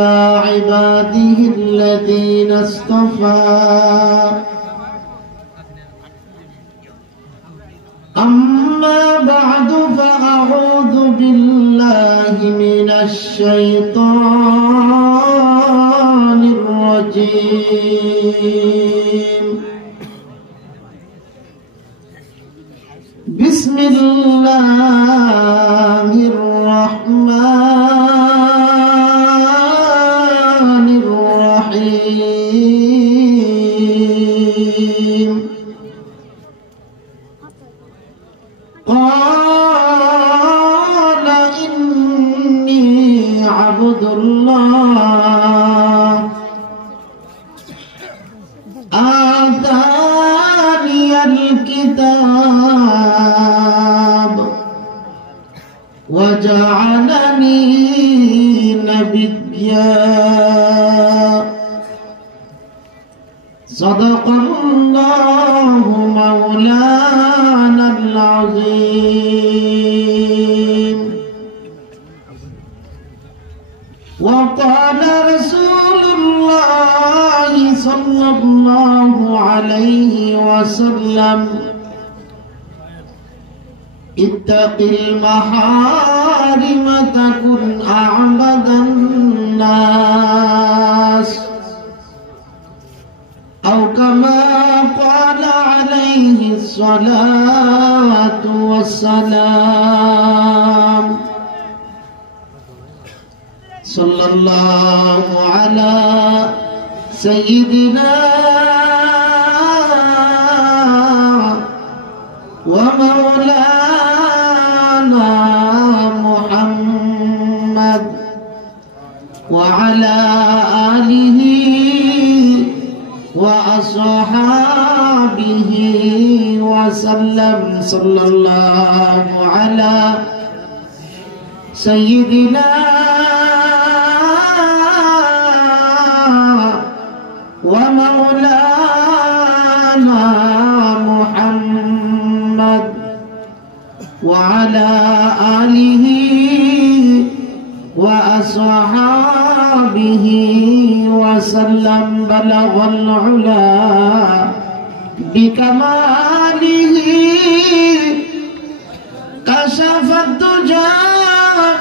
عباده الذين اصطفى أما بعد فأعوذ بالله من الشيطان الرجيم بسم الله الرحمن الرحيم قال إني عبد الله آتاني الكتاب وجعلني نبيا صدق الله مولانا العظيم وقال رسول الله صلى الله عليه وسلم اتق المحارم تكن أعبد الناس أو كما قال عليه الصلاة والسلام صلى الله على سيدنا ومولانا محمد وعلى آله وأصحابه وسلم صلى الله على سيدنا ومولانا محمد وعلى آله وأصحابه وسلم بلغ العلا بكماله كشف الدجى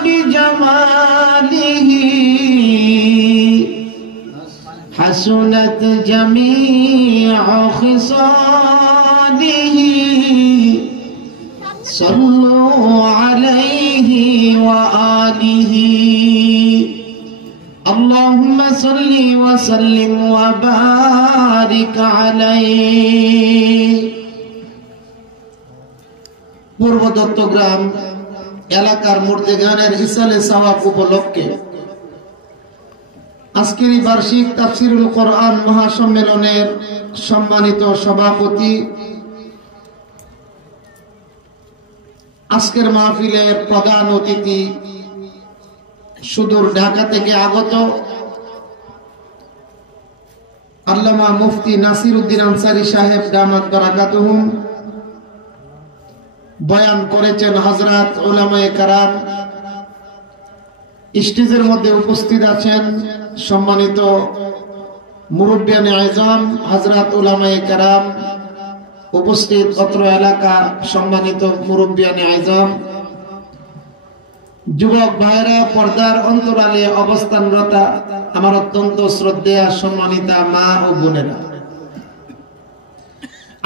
بجماله حسنت جميع خصاله صلوا عليه وآله اللهم صل وسلم وبارك عليه পূর্ব দত্তগ্রাম এলাকার মুর্তেগানের ইসালে সওয়াব উপলক্ষে আজকের এই বার্ষিক তাফসীরুল কোরআন মহাসম্মেলনের সম্মানিত সভাপতি, আজকের মাহফিলের প্রধান অতিথি, সুদূর ঢাকা থেকে আগত আল্লামা মুফতি নাসির উদ্দিন আনসারী সাহেব দামাত বারাকাতুহুম, বয়ান করেছেন হযরত উলামায়ে কেরাম। স্টেজের মধ্যে উপস্থিত আছেন সম্মানিত মুরব্বিয়ানে আযম হযরত উলামায়ে কেরাম, উপস্থিত অত্র এলাকার সম্মানিত মুরব্বিয়ানে আযম, যুবক ভাইরা, পর্দার অন্তরালে অবস্থানরতা আমার অত্যন্ত শ্রদ্ধেয় সম্মানিতা মা ও বোনেরা,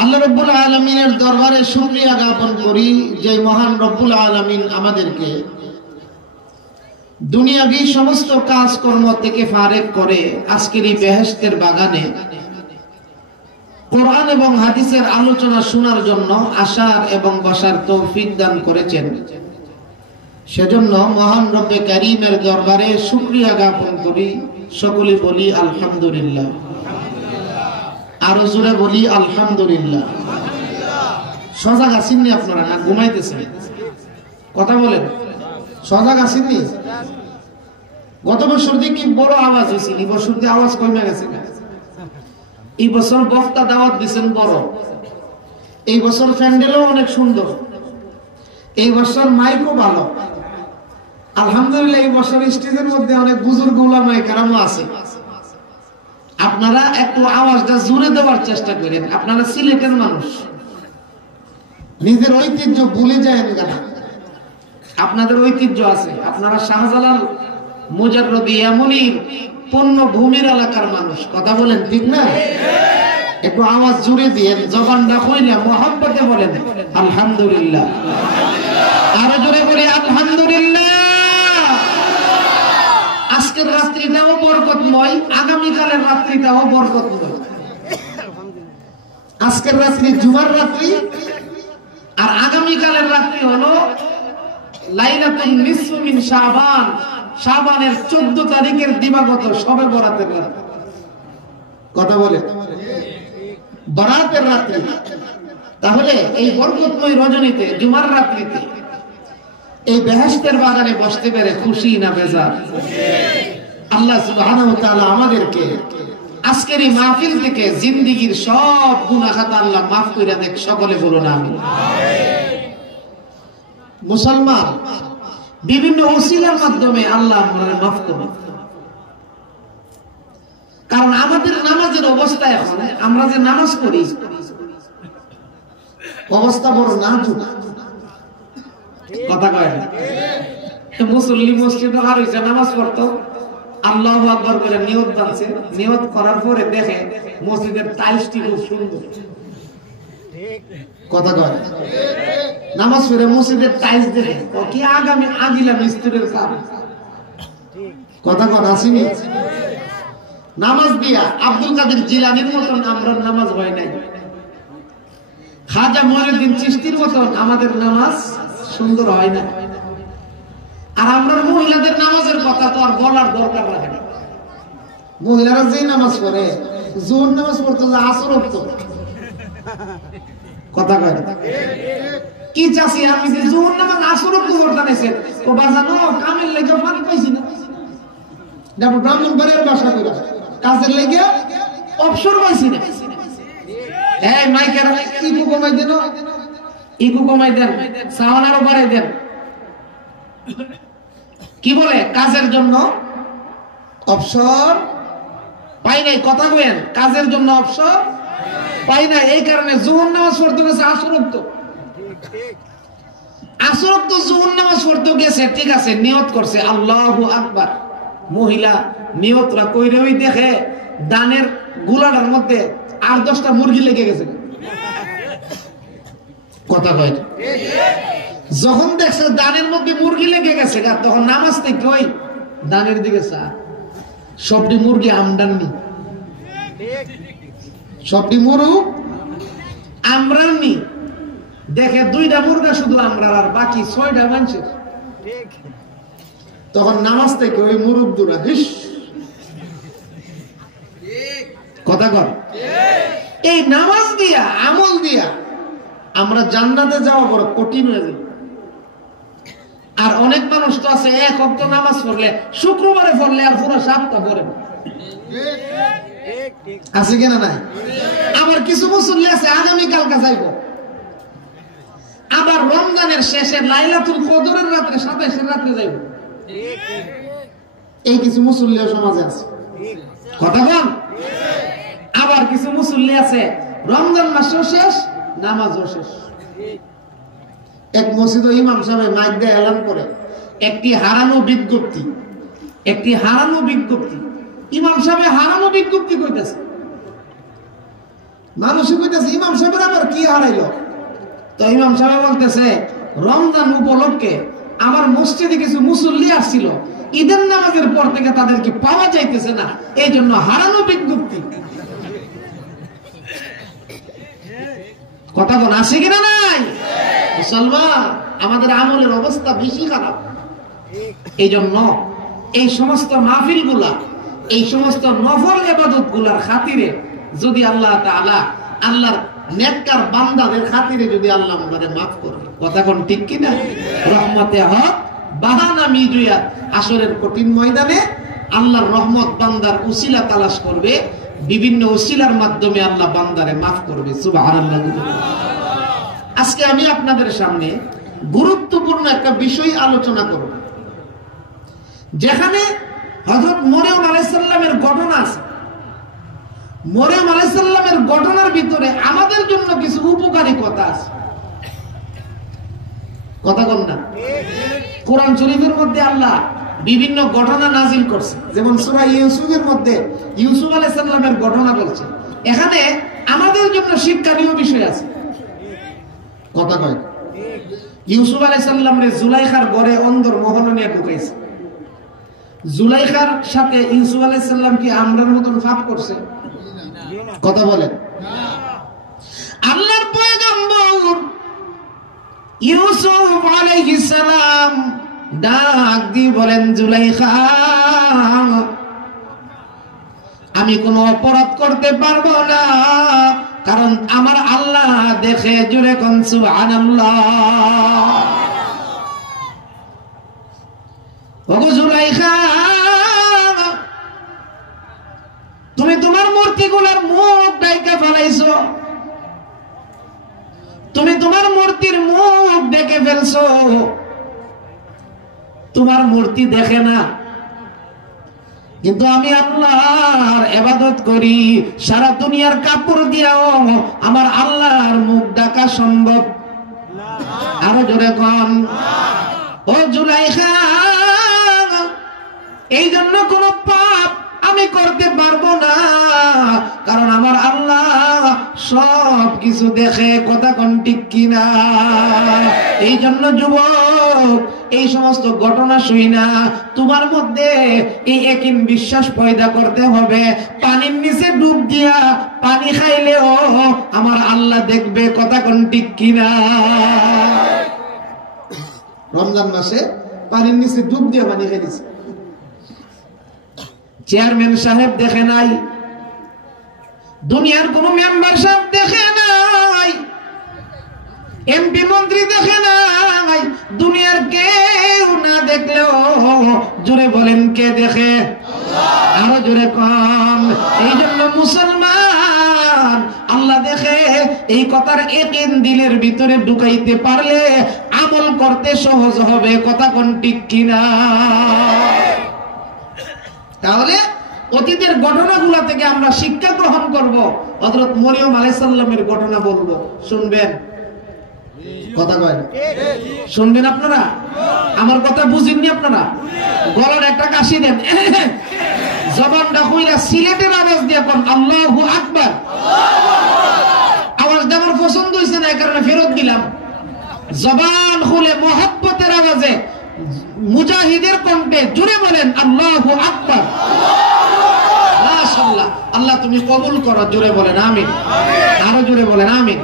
আল্লাহ রাব্বুল আলামিনের দরবারে শুকরিয়া জ্ঞাপন করি যে মহান রব্বুল আলামিন আমাদেরকে দুনিয়াবি সমস্ত কাজকর্ম থেকে ফারেক করে আজকের এই বেহেশতের বাগানে কোরআন এবং হাদিসের আলোচনা শোনার জন্য আসার এবং বসার তৌফিক দান করেছেন। সেজন্য মহান রব্বে কারীমের দরবারে শুকরিয়া জ্ঞাপন করি। সকলে বলি আলহামদুলিল্লাহ, আরো জোরে বলি আলহামদুলিল্লাহ। সজাগ আছেননি আপনারা না ঘুমাইতেছেন? কথা বলেন, সজাগ আছেননি? গত বছর দেখি বড় আওয়াজ হয়েছিল, এই বছর দিয়ে আওয়াজ কমে গেছে। এই বছর বক্তা দাওয়াত দিচ্ছেন বড়, এই বছর প্যান্ডেলও অনেক সুন্দর, এই বছর মাইকও ভালো, আলহামদুলিল্লাহ এই বছর স্টেজের মধ্যে অনেক বুজুর্গ উলামায়ে কেরামও আছে। আপনারা একটু আওয়াজটা জোরে দেওয়ার চেষ্টা করেন। আপনারা সিলেটের মানুষ, নিজের ঐতিহ্য ভুলে যায় না। আপনাদের ঐতিহ্য আছে, আপনারা শাহজালাল মুজাররদি এমনই পূর্ণ ভূমির এলাকার মানুষ। কথা বলেন ঠিক না? একটু আওয়াজ জোরে দিয়েন, জবানটা কইলে মোহাব্বতে বলেন আলহামদুলিল্লাহ। আরো জোরে বলি আলহামদুলিল্লাহ। আজকের রাত্রিটাও বরকতময়, আগামীকালের রাত্রিটাও বরকতময়। আজকের রাত্রি জুমার রাত্রি, আর আগামীকালের রাত্রি হলো লাইলাতুন নিসফু মিন শাবান, শাবানের 14 তারিখের দিবাগত শবে বরাতের রাত। কথা বলে বরাতের রাত্রি। তাহলে এই বরকতময় রজনীতে, জুমার রাত্রিতে এই বেহেশতের বাগানে বসতে পেরে খুশি না বেজার? আল্লাহ সুবহানাহু ওয়া তাআলা আমাদেরকে আজকের এই মাহফিল থেকে জিন্দেগীর সব গুনাহ খাতা আল্লাহ মাফ কইরা দেখ। সকলে বলুন আমিন। মুসলমান বিভিন্ন ওসিলার মাধ্যমে আল্লাহ আমাদের মাফ করুন। কারণ আমাদের নামাজের অবস্থা, এখন আমরা যে নামাজ পড়ি অবস্থা বড় নাজুক। কথা কয় মুসল্লি মসজিদে আর হইছে, নামাজ পড়তো আল্লাহু আকবার বলে নিয়ত বানছে, নিয়ত করার পরে দেখে মসজিদের টাইলসটি খুব সুন্দর। কথা কয় নামাজ পড়ে মসজিদের টাইলস দেখে কি আগামী আগিলা মিস্ত্রির কাজ। কথা কয় আসেনি? নামাজ দিয়া আব্দুল কাদের জিলানীর মতন আমরা নামাজ হয় নাই, খাজা মুঈনুদ্দিন চিশতির মতন আমাদের নামাজ সুন্দর হয় না। আর আমরা মহিলাদের নামাজের কথা তো আর বলার দরকার রাখে না। মহিলারা যে নামাজ পড়ে, জোহর নামাজ পড়তো, আসর হতো। কথা কয় কি চাষি আমি যে জোহর নামাজ আসর হতো পড়তানেছে তো বাজানো কামের লেগে পানি পাইছি না। দেখো ব্রাহ্মণবাড়িয়ার বাসা করে কাজের লেগে অবসর পাইছি না। এই মাইকের ইকো কমাই দেন, ইকো কমাই দেন, সাউন্ড আরো বাড়াই দেন। কি বলে কাজের জন্য অবসর পাই নাই। কথা কইেন কাজের জন্য অবসর পাই না, এই কারণে জোহর নামাজ পড়তে গেছে আসরক্ত। আসরক্ত জোহর নামাজ পড়তে গেছে, ঠিক আছে, নিয়ত করছে আল্লাহু আকবার। মহিলা নিয়তরা কইরে ওই দেখে দানের গুলাটার মধ্যে 8-10টা মুরগি লেগে গেছে। কথা কয় যখন দেখছে দানের মধ্যে মুরগি লেগে গেছে, তখন নামাজ থেকে ওই দানের দিকে চা। সবটি মুরগি আমদানি, সবটি মুরগ আমরানি। দেখে 2টা মুরগা শুধু আমরা, আর বাকি 6টা মানুষের। তখন নামাজ থেকে ওই মুরগ দুরা হিস। কথা কর এই নামাজ দিয়া, আমল দিয়া আমরা জান্নাতে যাওয়া বড় কঠিন হয়ে যায়। আর অনেক মানুষ তো আছে এক ওয়াক্ত নামাজ পড়লে, শুক্রবারে পড়লে আর পুরো সপ্তাহ পড়ে না। আছে কিনা নাই? আবার কিছু মুসল্লি আছে আগামীকালকে যাইব, আবার রমজানের শেষে লাইলাতুল কদরের রাতে 27 রাতে যাইব। এই কিছু মুসল্লি সমাজে আছে। কথা বল। আবার কিছু মুসল্লি আছে রমজান মাসও শেষ, নামাজও শেষ। এক মসজিদ ইমাম সাহেব মাইক দিয়ে এলান করে একটি হারানো বিজ্ঞপ্তি, একটি হারানো বিজ্ঞপ্তি। ইমাম সাহেব হারানো বিজ্ঞপ্তি কইতেছে, মানুষ কইতেছে ইমাম সাহেবের আবার কি হারাইলো? তো ইমাম সাহেব বলতেছে রমজান উপলক্ষে আমার মসজিদে কিছু মুসল্লি আসছিল, ঈদের নামাজের পর থেকে তাদেরকে পাওয়া যাইতেছে না, এই জন্য হারানো বিজ্ঞপ্তি। কথা বল আছে কিনা নাই? মুসলমান আমাদের আমলের অবস্থা বেশি খারাপ। এই জন্য এই সমস্ত মাহফিল গুলা, এই সমস্ত নফল ইবাদত গুলার খাতিরে যদি আল্লাহ তাআলা আল্লাহর নেককার বান্দাদের খাতিরে যদি আল্লাহ আমাদের মাফ করে, কথা কোন ঠিক কিনা? রহমতে হক বাহানা মিজুয়া, আসরের কঠিন ময়দানে আল্লাহর রহমত বান্দার উসিলা তালাশ করবে, বিভিন্ন উসিলার মাধ্যমে আল্লাহ বান্দারে মাফ করবে। সুবহানাল্লাহ। আজকে আমি আপনাদের সামনে গুরুত্বপূর্ণ একটা বিষয় আলোচনা করব। যেখানে হযরত মরিয়ম আলাইহিস সালামের ঘটনা আছে। মরিয়ম আলাইহিস সালামের ঘটনার ভিতরে আমাদের জন্য কিছু উপকারী কথা আছে। কথা বল না? কোরআন শরীফের মধ্যে আল্লাহ বিভিন্ন ঘটনা নাজিল করছে, যেমন সূরা ইউসুফের মধ্যে ইউসুফ আলাইহিস সালামের ঘটনা বলছে। এখানে আমাদের জন্য শিক্ষণীয় বিষয় আছে। কথা কয়, ইউসুফ আলাইহিস সালামরে জুলাইখার ঘরে অন্দর মহল নিয়ে ঢুকাইছে। জুলাইখার সাথে ইউসুফ আলাইহিস সালাম কি আমরার মতন পাপ করছে? কথা বলেন। আল্লাহর পয়গম্বর ইউসুফ আলাইহিস সালাম ডাক দিয়ে বলেন, জুলাইখা, আমি কোনো অপরাধ করতে পারবো না, কারণ আমার আল্লাহ দেখে। জোরে কোন সুবহানাল্লাহ। ওগো জুলাইখা, তুমি তোমার মূর্তিগুলোর মুখ ঢাইকা ফেলাইছো, তুমি তোমার মূর্তির মুখ ঢেকে ফেলছো। তোমার মূর্তি দেখে না, কিন্তু আমি আল্লাহর ইবাদত করি। সারা দুনিয়ার কাপড় দিয়াও আমার আল্লাহর মুখ ঢাকা সম্ভব? আরো জোরে কোন। ও জুলাইখা, এই জন্য কোন পাপ আমি করতে পারবো না, কারণ আমার আল্লাহ সব কিছু দেখে। কথা কোন ঠিক কিনা? এই জন্য যুবক, এই সমস্ত ঘটনা শুই না তোমার মধ্যে এই একই বিশ্বাস পয়দা করতে হবে, পানির নিচে ডুব দিয়া পানি খাইলেও আমার আল্লাহ দেখবে। কথা কোন ঠিক কিনা? রমজান মাসে পানির নিচে ডুব দিয়ে পানি খাইছে, চেয়ারম্যান সাহেব দেখে নাই, দুনিয়ার কোন মেম্বার সাহেব দেখে নাই, এমপি মন্ত্রী দেখে নাই, দুনিয়ার কেউ না দেখলেও জোরে বলেন কে দেখে? আরো জোরে কম। এই জন্য মুসলমান, আল্লাহ দেখে এই কথার ইয়াকিন দিলের ভিতরে ঢুকাইতে পারলে আমল করতে সহজ হবে। কথা কোন ঠিক কিনা? তাহলে অতীতের ঘটনাগুলো থেকে আমরা শিক্ষা গ্রহণ করব। হযরত মরিয়ম আলাইহিস সালামের ঘটনা বলবো, শুনবেন? কথা কয় না? শুনবেন আপনারা? আমার কথা বুঝেননি আপনারা? গলার একটা কাশি দেন, জবানটা কইরা সিলেটের আওয়াজ দিয়ে কোন আল্লাহু আকবার। আওয়াজটা আমার পছন্দ হইছে না, এই কারণে ফেরত দিলাম। জবান খুলে মহব্বতের আওয়াজে মুজাহিদের কণ্ঠে জুড়ে বলেন আল্লাহু আকবার। মাশাআল্লাহ, আল্লাহ তুমি কবুল করো। জুড়ে বলেন আমিন। আরো জুড়ে বলেন আমিন।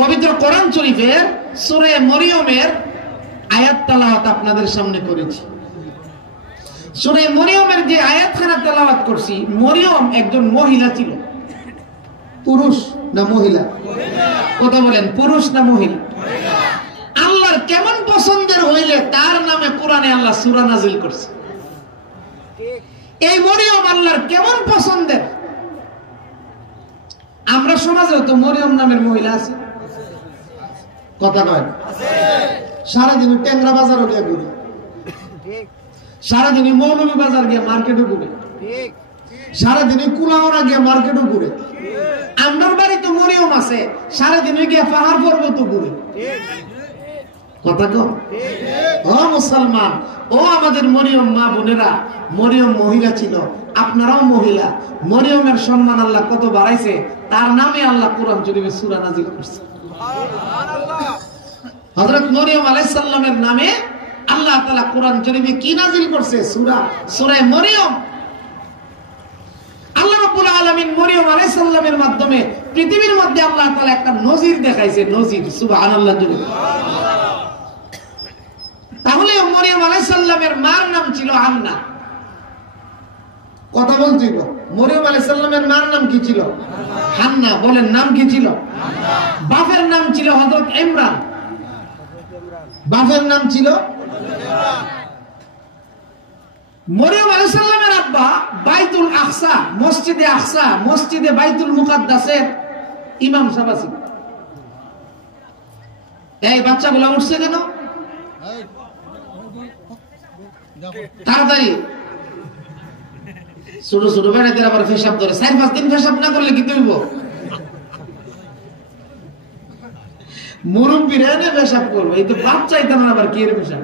পবিত্র কোরআন শরীফের সূরা মরিয়মের আয়াত তেলাওয়াত আপনাদের সামনে করেছি। সূরা মরিয়মের যে আয়াতখানা তেলাওয়াত করছি, মরিয়ম একজন মহিলা ছিল। পুরুষ না মহিলা? কথা বলেন, পুরুষ না মহিলা? আল্লাহর কেমন পছন্দের হইলে তার নামে কোরআনে আল্লাহ সূরা নাজিল করছে। এই মরিয়ম আল্লাহর কেমন পছন্দের। আমরা সমাজেও তো মরিয়ম নামের মহিলা আছে। কথা কয়? সারাদিন টেংরা বাজারও গিয়ে ঘুরে, সারাদিন মৌলভী বাজার গিয়ে মার্কেটও ঘুরে, সারাদিন কুলাওড়া গিয়ে মার্কেটও ঘুরে। আমার বাড়ি তো মরিয়ম আছে, সারাদিন গিয়ে পাহাড় পর্বত ঘুরে। কথা কম? ও মুসলমান, ও আমাদের মরিয়ম মা বোনেরা, মরিয়ম মহিলা ছিল, আপনারাও মহিলা। মরিয়মের সম্মান আল্লাহ কত বাড়াইছে, তার নামে আল্লাহ কোরআন শরীফে সূরা নাজিল করছে। হযরত মরিয়ম আলাইহিস সালামের নামে আল্লাহ তাআলা কোরআন শরীফে কি নাজিল করছে? সূরা মরিয়ম। আল্লাহ রাব্বুল আলামিন মরিয়ম আলাইহিস সালামের মাধ্যমে পৃথিবীর মধ্যে আল্লাহ তাআলা একটা নজির দেখাইছে। নজির, সুবহানাল্লাহ। তাহলে মরিয়ম আলাইহিস সালামের মার নাম ছিল হান্না। কথা বলতেই মরিয়ম আলাইহিস সালামের মার নাম কি ছিল? হান্না। বলেন, নাম কি ছিল? বাপের নাম ছিল হযরত ইমরান। বাপের নাম ছিল মরিয়ম আলাইহিস সালামের আব্বা বাইতুল আকসা, মসজিদে আকসা, মসজিদে বাইতুল মুকাদ্দাসের ইমাম সাহেব ছিল। এই বাচ্চাগুলো উঠছে কেন? তাড়াতাড়ি ছোট ছোট বেড়াদের আবার পেশাব ধরে 4-5 দিন পেশাব না করলে কি হইব? মুরব্বীরা না পেশাব করবে, এই তো বাচ্চাই তেমন আবার কি এর পেশাব।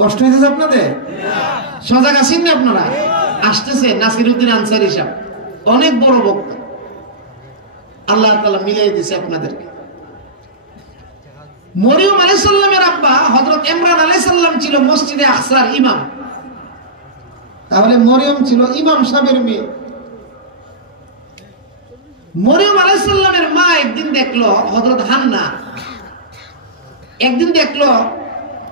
কষ্ট হইতেছে আপনাদের? সজাগ আছেন না আপনারা? আসতেছে নাসিরউদ্দিন আনসারী সাহেব, অনেক বড় বক্তা, আল্লাহ তাআলা মিলাই দিয়েছে আপনাদেরকে। মরিয়ম আলাইহিস সালামের আব্বা হযরত ইমরান আলাইহিস সালাম ছিল মসজিদে আকসার ইমাম, তাহলে মরিয়ম ছিল ইমাম সাহেবের মেয়ে। মরিয়ম আলাইহিস সালামের মা একদিন দেখলো, হযরত হান্না একদিন দেখলো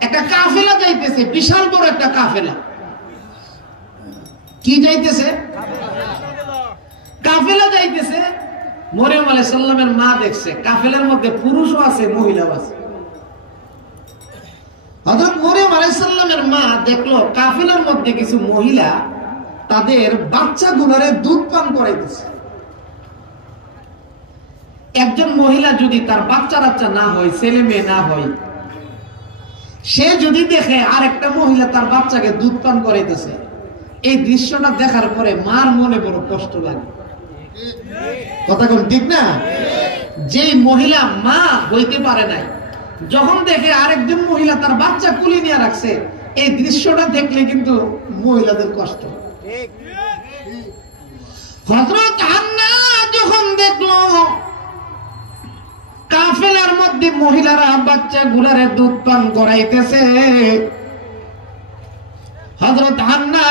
একটা কাফেলা যাইতেছে, বিশাল বড় একটা কাফেলা। কি যাইতেছে? কাফেলা যাইতেছে। মরিয়ম আলাইহিস সালামের মা দেখছে কাফেলার মধ্যে পুরুষও আছে মহিলাও আছে। হযরত মরিয়ম আলাইহিস সালামের মা দেখলো কাফেলার মধ্যে কিছু মহিলা তাদের বাচ্চাগুলোরে দুধ পান করাইতেছে। একজন মহিলা যদি তার বাচ্চা না হয়, ছেলে মেয়ে না হয়, সে যদি দেখে আর একটা মহিলা তার বাচ্চাকে দুধ পান করাইতেছে, এই দৃশ্যটা দেখার পরে মার মনে বড় কষ্ট লাগে। কথা কোন ঠিক না? যে মহিলা মা হইতে পারে নাই, যখন দেখে আরেকজন মহিলা তার বাচ্চা কুলি নিয়ে রাখছে, এই দৃশ্যটা দেখলে কিন্তু মহিলাদের কষ্ট। হযরত হান্না যখন দেখলো কাফেলার মধ্যে মহিলারা বাচ্চা গুলারে দুধ পান করাইতেছে, হযরত হান্না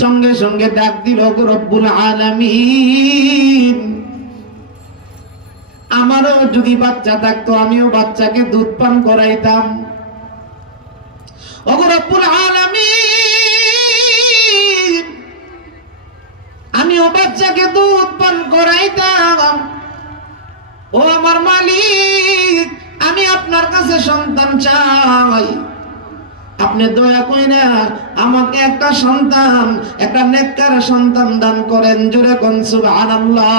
সঙ্গে সঙ্গে ডাক দিল, রব্বুল আলামিন, আমারও যদি বাচ্চা থাকতো আমিও বাচ্চাকে দুধ পান করাইতাম। ওগো রব্বুল আলামিন, আমিও বাচ্চাকে দুধ পান করাইতাম। ও আমার মালিক, আমি আপনার কাছে সন্তান চাই, আপনি দয়া কইরা আমাকে একটা সন্তান, একটা নেককার সন্তান দান করেন। জোরে কোন সুবহানাল্লাহ।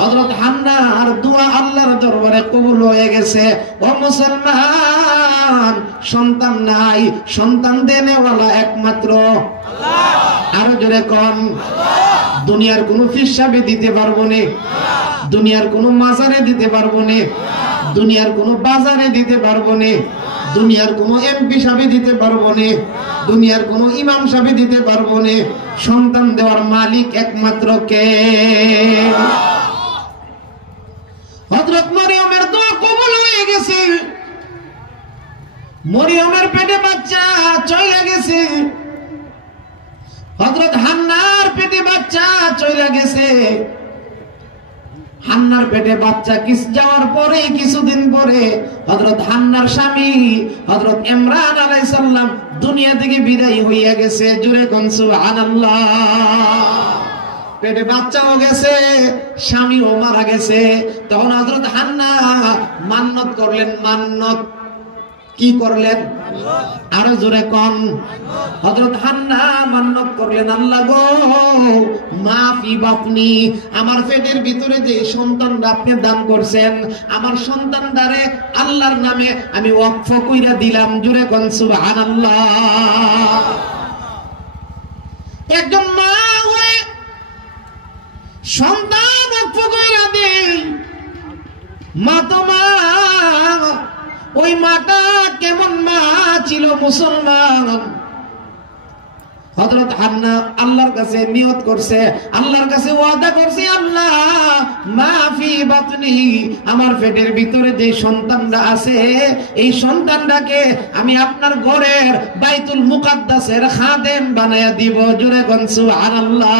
হযরত হান্নার দোয়া আল্লাহর দরবারে কবুল হয়ে গেছে। ও মুসলমান, সন্তান নাই, সন্তান দেনেওয়ালা একমাত্র আল্লাহ। আরো জোরে কোন আল্লাহ। দুনিয়ার কোনো ফিসাবে দিতে পারবো না, দুনিয়ার কোনো মাজারে দিতে পারবো না, দুনিয়ার কোনো বাজারে দিতে পারবো না, দুনিয়ার কোনো এমপি সাহেব দিতে পারবো না, দুনিয়ার কোনো ইমাম সাহেব দিতে পারবো না। সন্তান দেওয়ার মালিক একমাত্র কে? হযরত মরিয়মের দোয়া কবুল হয়ে গেছে। মরিয়মের পেটে বাচ্চা চলে গেছে, হযরত হান্নার পেটে বাচ্চা চলে গেছে। হান্নার পেটে বাচ্চা যাওয়ার পরে কিছুদিন পরে হযরত হান্নার স্বামী হযরত ইমরান আলাইহিস সালাম দুনিয়া থেকে বিদায় হইয়া গেছে। জোরে কোন সুবহানাল্লাহ। পেটে বাচ্চাও গেছে, স্বামীও মারা গেছে। তখন হযরত হান্না মান্নত করলেন। মান্নত কি করলেন? আরো জোরে কোন। হযরত হান্না মান্নত করলেন, আল্লাহ গো, মাফি বাপনি, আমার পেটের ভিতরে যে সন্তানটা আপনি দান করছেন, আমার সন্তানটারে আল্লাহর নামে আমি ওয়াকফ কইরা দিলাম। জোরে কোন সুবহানাল্লাহ। একজন মা হয়ে সন্তান ওয়াকফ কইরা দেয়, মা তো মা, ওই মাটা কেমন মা ছিল? মুসলমান। হযরত হান্না আল্লাহর কাছে নিয়ত করছে, আল্লাহর কাছে ওয়াদা করছে, আল্লাহ মাফি বাতনি, আমার পেটের ভিতরে যে সন্তানটা আছে, এই সন্তানটাকে আমি আপনার ঘরের বাইতুল মুকাদ্দাসের খাদেম বানায়া দিব। জোরে কোন সুবহানাল্লাহ।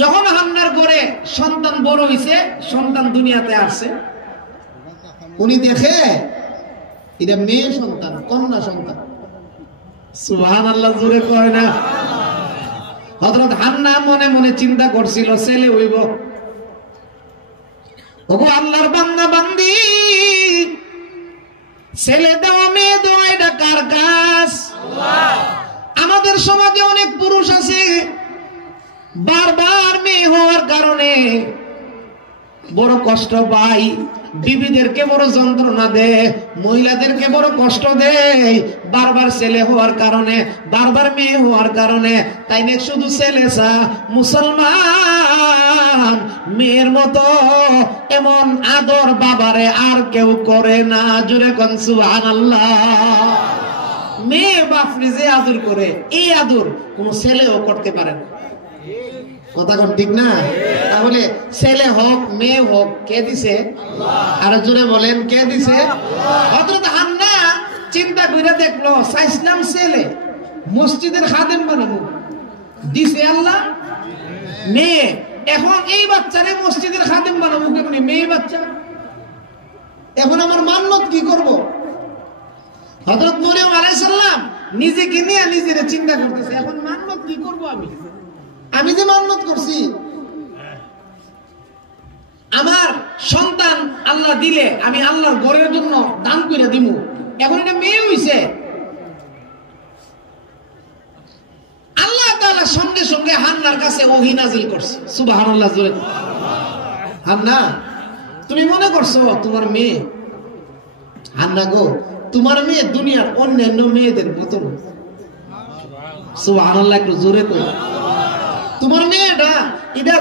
যখন হান্নার ঘরে সন্তান বড় হইছে, সন্তান দুনিয়াতে আসছে, উনি দেখে এটা মেয়ে সন্তান, কন্যা সন্তান। সুবহানাল্লাহ জোরে কয় না? হযরত হান্না মনে মনে চিন্তা করছিল ছেলে হইব। ওগো আল্লাহর বান্দা বান্দি, ছেলে দেওয়া মেয়ে দেওয়া এটা কার কাজ? আল্লাহ। আমাদের সমাজে অনেক পুরুষ আছে বারবার মেয়ে হওয়ার কারণে বড় কষ্ট পাই, বিবিদেরকে বড় যন্ত্রণা দেয়, মহিলাদেরকে বড় কষ্ট দেয়, বারবার ছেলে হওয়ার কারণে, বারবার মেয়ে হওয়ার কারণে। তাই না শুধু ছেলে চা, মুসলমান মেয়ের মতো এমন আদর বাবারে আর কেউ করে না। জোরে কোন সুবহানাল্লাহ। মেয়ে বাপরে যে আদর করে, এই আদর কোন ছেলেও করতে পারে না। কথা কোন ঠিক না? তাহলে ছেলে হোক মেয়ে হোক, কে দিছে? আর জোরে বলেন, কে দিছে? হযরত হান্না চিন্তা করে দেখলো, চাইছিলাম ছেলে, মসজিদের খাদেম বানাবো, দিছে আল্লাহ মেয়ে। এখন এই বাচ্চারে মসজিদের খাদেম বানাবো কেমনি? মেয়ে বাচ্চা। এখন আমার মান্নত কি করব? হযরত মরিয়ম আলাইহিস সালাম নিজেকে নিয়ে নিজের চিন্তা করতেছে, এখন মান্নত কি করব? আমি যে মান্নত করছি, আমার সন্তান আল্লাহ দিলে আমি আল্লাহর ঘরের জন্য দান করে দিব, এখন এটা মেয়ে হইছে। আল্লাহ তাআলা সঙ্গে সঙ্গে হান্নার কাছে ওহী নাযিল করছে। সুবহানাল্লাহ। জোরে হান্না, তুমি মনে করছো তোমার মেয়ে? হান্না গো, তোমার মেয়ে দুনিয়ার অন্যান্য মেয়েদের মতো না। সুবহানাল্লাহ, একটু জোরে কই। তোমার মেয়েটা এটা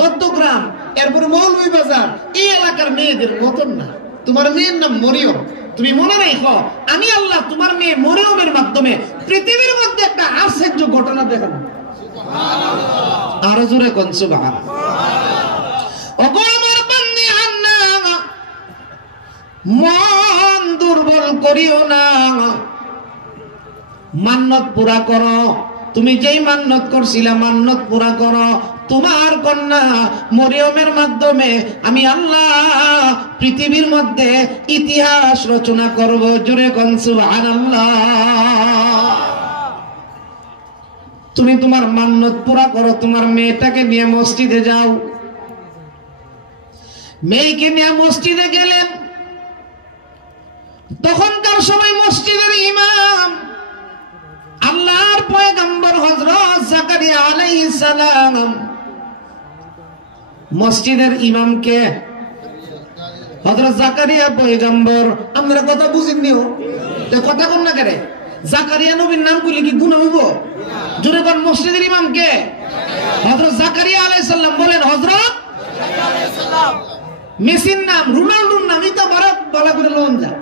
দত্তগ্রাম, এরপর মৌলভী বাজার, এই এলাকার মেয়েদের মতন না। তোমার মেয়ের নাম মরিয়ম। তুমি মনে রাখো, আমি আল্লাহ তোমার মেয়ে মরিয়মের মাধ্যমে পৃথিবীর মধ্যে একটা আশ্চর্য ঘটনা দেখাবো। আরো জোরে কোন সুবহানাল্লাহ। ওগো আমার বান্দি হান্না, মন দুর্বল করিও না, মান্নত পুরা করো। তুমি যেই মান্নত করছিলা মান্নত পুরা করো। তোমার কন্যা মরিয়মের মাধ্যমে আমি আল্লাহ পৃথিবীর মধ্যে ইতিহাস রচনা করব। জোরে কোন সুবহানাল্লাহ। তুমি তোমার মান্নত পুরা করো, তোমার মেয়েটাকে নিয়ে মসজিদে যাও। মেয়েকে নিয়ে মসজিদে গেলেন। তখনকার সময় মসজিদের ইমাম আল্লাহর পয়গম্বর হযরত জাকারিয়া আলাইহিস সালাম। মসজিদের ইমামকে হযরত জাকারিয়া পয়গম্বর। আপনারা কথা বুঝেননি? তো কথা কোন না করে? জাকারিয়া নবীর নাম কইলে কি গুনাহ হইব? জোরে কোন। মসজিদের ইমাম কে? হযরত জাকারিয়া আলাইহিস সালাম। বলেন হযরত জাকারিয়া আলাইহিস সালাম। মেসির নাম, রোনাল্ডোর নাম, এটা বলা করে লোন যায়।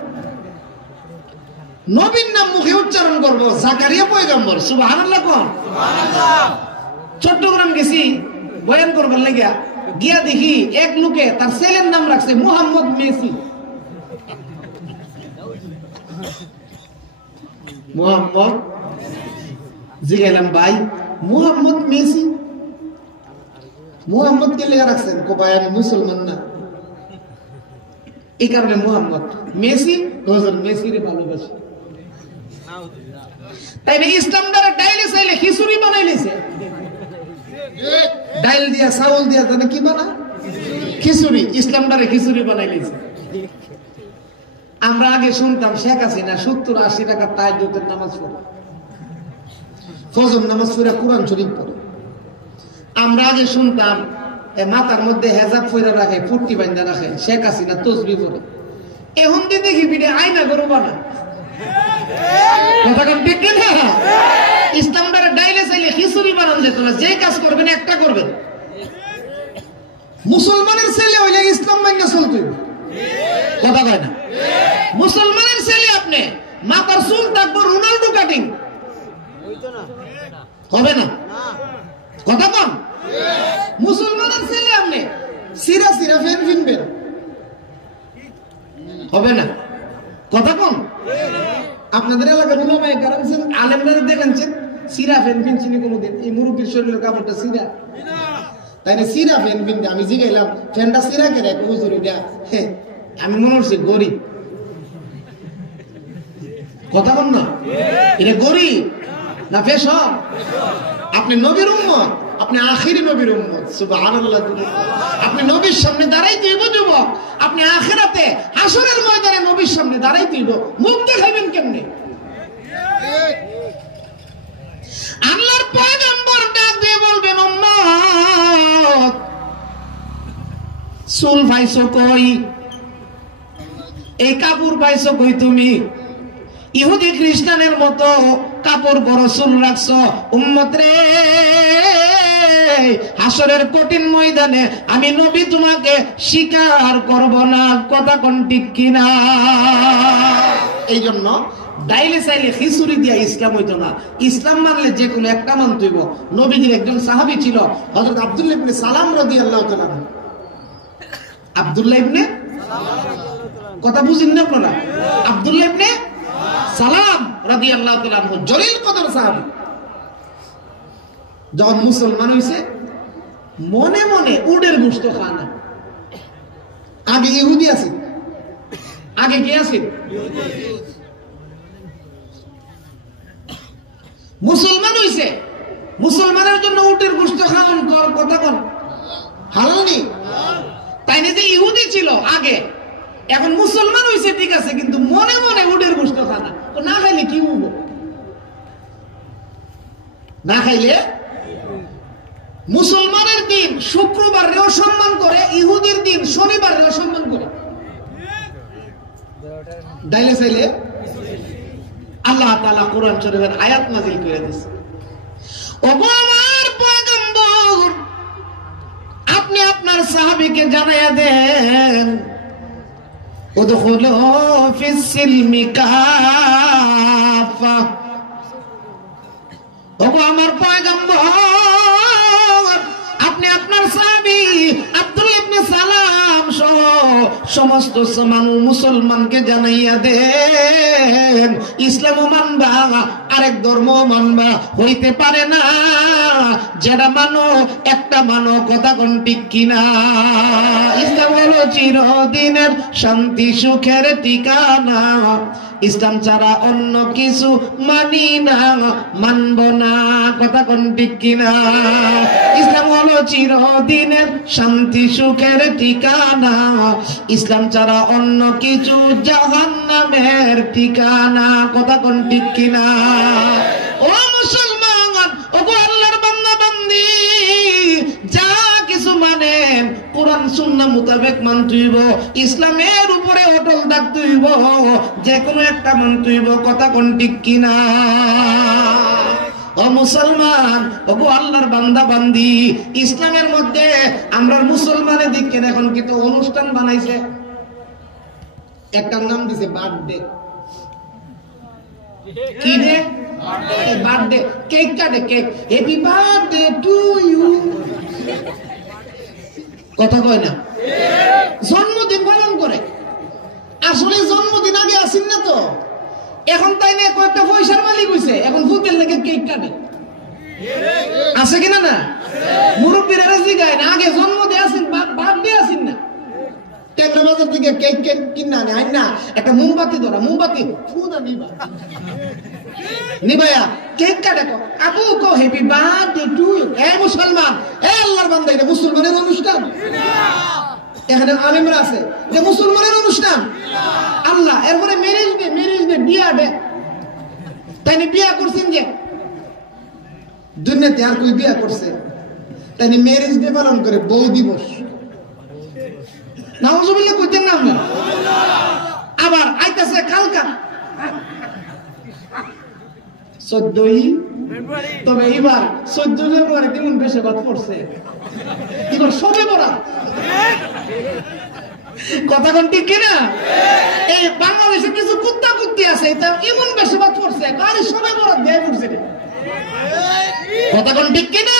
নবীর নাম মুখে উচ্চারণ করবো, জাকারিয়া পয়গম্বর। সুবহানাল্লাহ কোন। চট্টগ্রাম গেছি বয়ান করবার লাগিয়া, গিয়া দেখি এক লোকে তার ছেলের নাম রাখছে মোহাম্মদ মেসি। মোহাম্মদ, জিজ্ঞাসলাম ভাই মোহাম্মদ মেসি, মোহাম্মদ কে লেখা রাখছেন? কো ভাই আমি মুসলমান না, এই কারণে মোহাম্মদ। মেসি, মেসিরে ভালোবাসি। তাই না? ইসলাম দ্বারা ডাইলে চাইলে খিচুড়ি বানাইলেছে। ডাইল দিয়া চাউল দিয়া জানে কি বানা? খিচুড়ি। ইসলাম দ্বারা খিচুড়ি বানাইলেছে। আমরা আগে শুনতাম শেখ হাসিনা 70-80 টাকা তাহাজ্জুদের নামাজ পড়ে, ফজর নামাজ পড়ে, কোরআন শরীফ পড়ে। আমরা আগে শুনতাম মাথার মধ্যে হেজাব পরে রাখে, ফুটকি বান্ধা রাখে, শেখ হাসিনা তসবিহ পড়ে। এখন দেখি বিড়ে আয়না গরু বানা। কথা কোন ঠিক না? ইসলাম দ্বারা ডাইলে চাইলে খিচুড়ি বানান যেত না। যে কাজ করবেন একটা করবেন। মুসলমানের ছেলে হইলে ইসলাম মান্য চলতে কথা কয় না? মুসলমানের ছেলে আপনি মাথার চুল থাকবো রোনাল্ডো কাটিং হবে না। কথা কম। মুসলমানের ছেলে আপনি সিরা সিরা ফ্যান কিনবেন হবে না। কথা কম। আপনাদের এলাকার উলামায়ে কেরাম আলেমদের দেখেছেন সিরা ফ্যান কিনছেন কোনদিন? এই মুরব্বীর শরীরের কাপড়টা সিরা, তাই না? সিরা ফ্যান কিনতে আমি জিগাইলাম ফ্যানটা সিরা কেন? হুজুর এটা আমি মনে হচ্ছে গরিব। কথা বল না, এটা গরিব না ফ্যাশন? আপনি নবীর উম্মত, আপনি আখিরি নবীর উম্মত। সুবহানাল্লাহ। আপনি নবীর সামনে দাঁড়াইতে হইব যুবক। আপনি আখিরাতে হাসরের ময়দানে নবীর সামনে দাঁড়াইতে হইব। মুখ দেখাইবেন কেমনে? আল্লাহর পয়গম্বর ডাক দিয়ে বলবেন উম্মত চুল পাইছো কই, এই কাপড় পাইছো কই তুমি? ইহুদি খ্রিস্টানের মতো কাপড় বড় চুল রাখছো। উম্মত রে, হাসরের কঠিন ময়দানে আমি নবী তোমাকে স্বীকার করব না। কথা কোন ঠিক কিনা? এই জন্য ডাইলে চাইলে খিচুড়ি দিয়া ইসলাম হইতো না। ইসলাম মানলে যে কোনো একটা মানতে হইব। নবীজির একজন সাহাবী ছিল হযরত আব্দুল্লাহ ইবনে সালাম রাদিয়াল্লাহু তাআলা। আব্দুল্লাহ ইবনে, কথা বুঝেন না আপনারা? আব্দুল্লাহ ইবনে সালাম রাদিয়াল্লাহু তাআলা জলিল কদর সাহাবী। যখন মুসলমান হইছে মনে মনে উটের গোশত খায় না। আগে ইহুদি আছে, আগে কে আছে? মুসলমান হইছে, মুসলমানের জন্য উটের গোশত খাওয়ান কথা কোন হালাল নি? তাই না? যে ইহুদি ছিল আগে, এখন মুসলমান হইছে ঠিক আছে, কিন্তু মনে মনে উটের গোশত খায় না। তো না খাইলে কি হবো? না খাইলে মুসলমানের দিন শুক্রবারেও সম্মান করে, ইহুদির দিন শনিবারেও সম্মান করে। ডাইলে চাইলে আল্লাহ তাআলা কোরআন শরীফের আয়াত নাযিল করে দিয়েছে, ওগো আমার পয়গম্বর, আপনি আপনার সাহাবীকে জানায়া দেন, উদখুলু ফিস সিলমি কাফা। ওগো আমার পয়গম্বর, আপনি আপনার সাহাবী আব্দুল্লাহ ইবনে সালাম সহ সমস্ত মুসলমানকে জানাইয়া দেন, ইসলাম মানবা আরেক ধর্ম মানবা হইতে পারে না। যেটা মানো একটা মানো, কথা কোন ঠিক কিনা? ইসলাম হলো চিরদিনের শান্তি সুখের ঠিকানা, ইসলাম ছাড়া অন্য কিছু মানি না, মানব না। কথা কোন ঠিক কিনা? ইসলাম হলো চিরদিনের শান্তি সুখের ঠিকানা, ইসলাম ছাড়া অন্য কিছু জাহান্নামের ঠিকানা। কথা কোন ঠিক কিনা? ও মুসলমান, ও আল্লাহর বান্দা বান্দি, যা কিছু মানেন কোরআন সুন্নাহ মোতাবেক মানতে হইব, ইসলামের উপরে অটল থাকতে হইব, যে কোনো একটা মানতে হইব। কথা কোন ঠিক কিনা? ও মুসলমান, ও আল্লাহর বান্দা বান্দি, ইসলামের মধ্যে আমরা মুসলমানের দিকে এখন কিন্তু অনুষ্ঠান বানাইছে, একটা নাম দিছে বার্থডে। কি রে? বার্থডে। কেক কাটে, cake, happy birthday to you. কথা কয় না? জন্মদিন পালন করে। আসলে জন্মদিন আগে আসেন না তো, এখন তাই না কয়েকটা পয়সার মালিক হইছে, এখন ফুটেল লেগে কেক কাটে। আছে কিনা? না, মুরব্বীরা জিগায় না আগে জন্মদিন আসেন, বার্থডে আসেন না। টেকনা বাজার থেকে কেক কেক কিনা আনেন না, একটা মোমবাতি ধরা, মোমবাতি ফুদা নিবা, নিবায়া কেক কাটে, আপু কো হ্যাপি বার্থডে টু ইউ। এ মুসলমান, এ আল্লাহর বান্দা, এটা মুসলমানের অনুষ্ঠান? এখানে আলেমরা আছে যে মুসলমানের অনুষ্ঠান আল্লাহ। এরপরে ম্যারেজ ডে, ম্যারেজ ডে, বিয়া ডে। তাই বিয়া করছেন যে দুনিয়াতে আর কই বিয়া করছে, তাই ম্যারেজ ডে পালন করে বউ দিবস। নাউজুবিল্লাহ কইতেন না আমরা? আবার আইতাছে কালকা 14ই, তবে এবার 14 ফেব্রুয়ারি কেমন বেশি বাদ পড়ছে, এবার সবে বরাত। কথা কোন ঠিক কিনা? এই বাংলাদেশে কিছু কুত্তা কুত্তি আছে, এটা এমন বেশি বাদ পড়ছে, আরে সবে বরাত দেয় পড়ছে। কথা কোন ঠিক কিনা?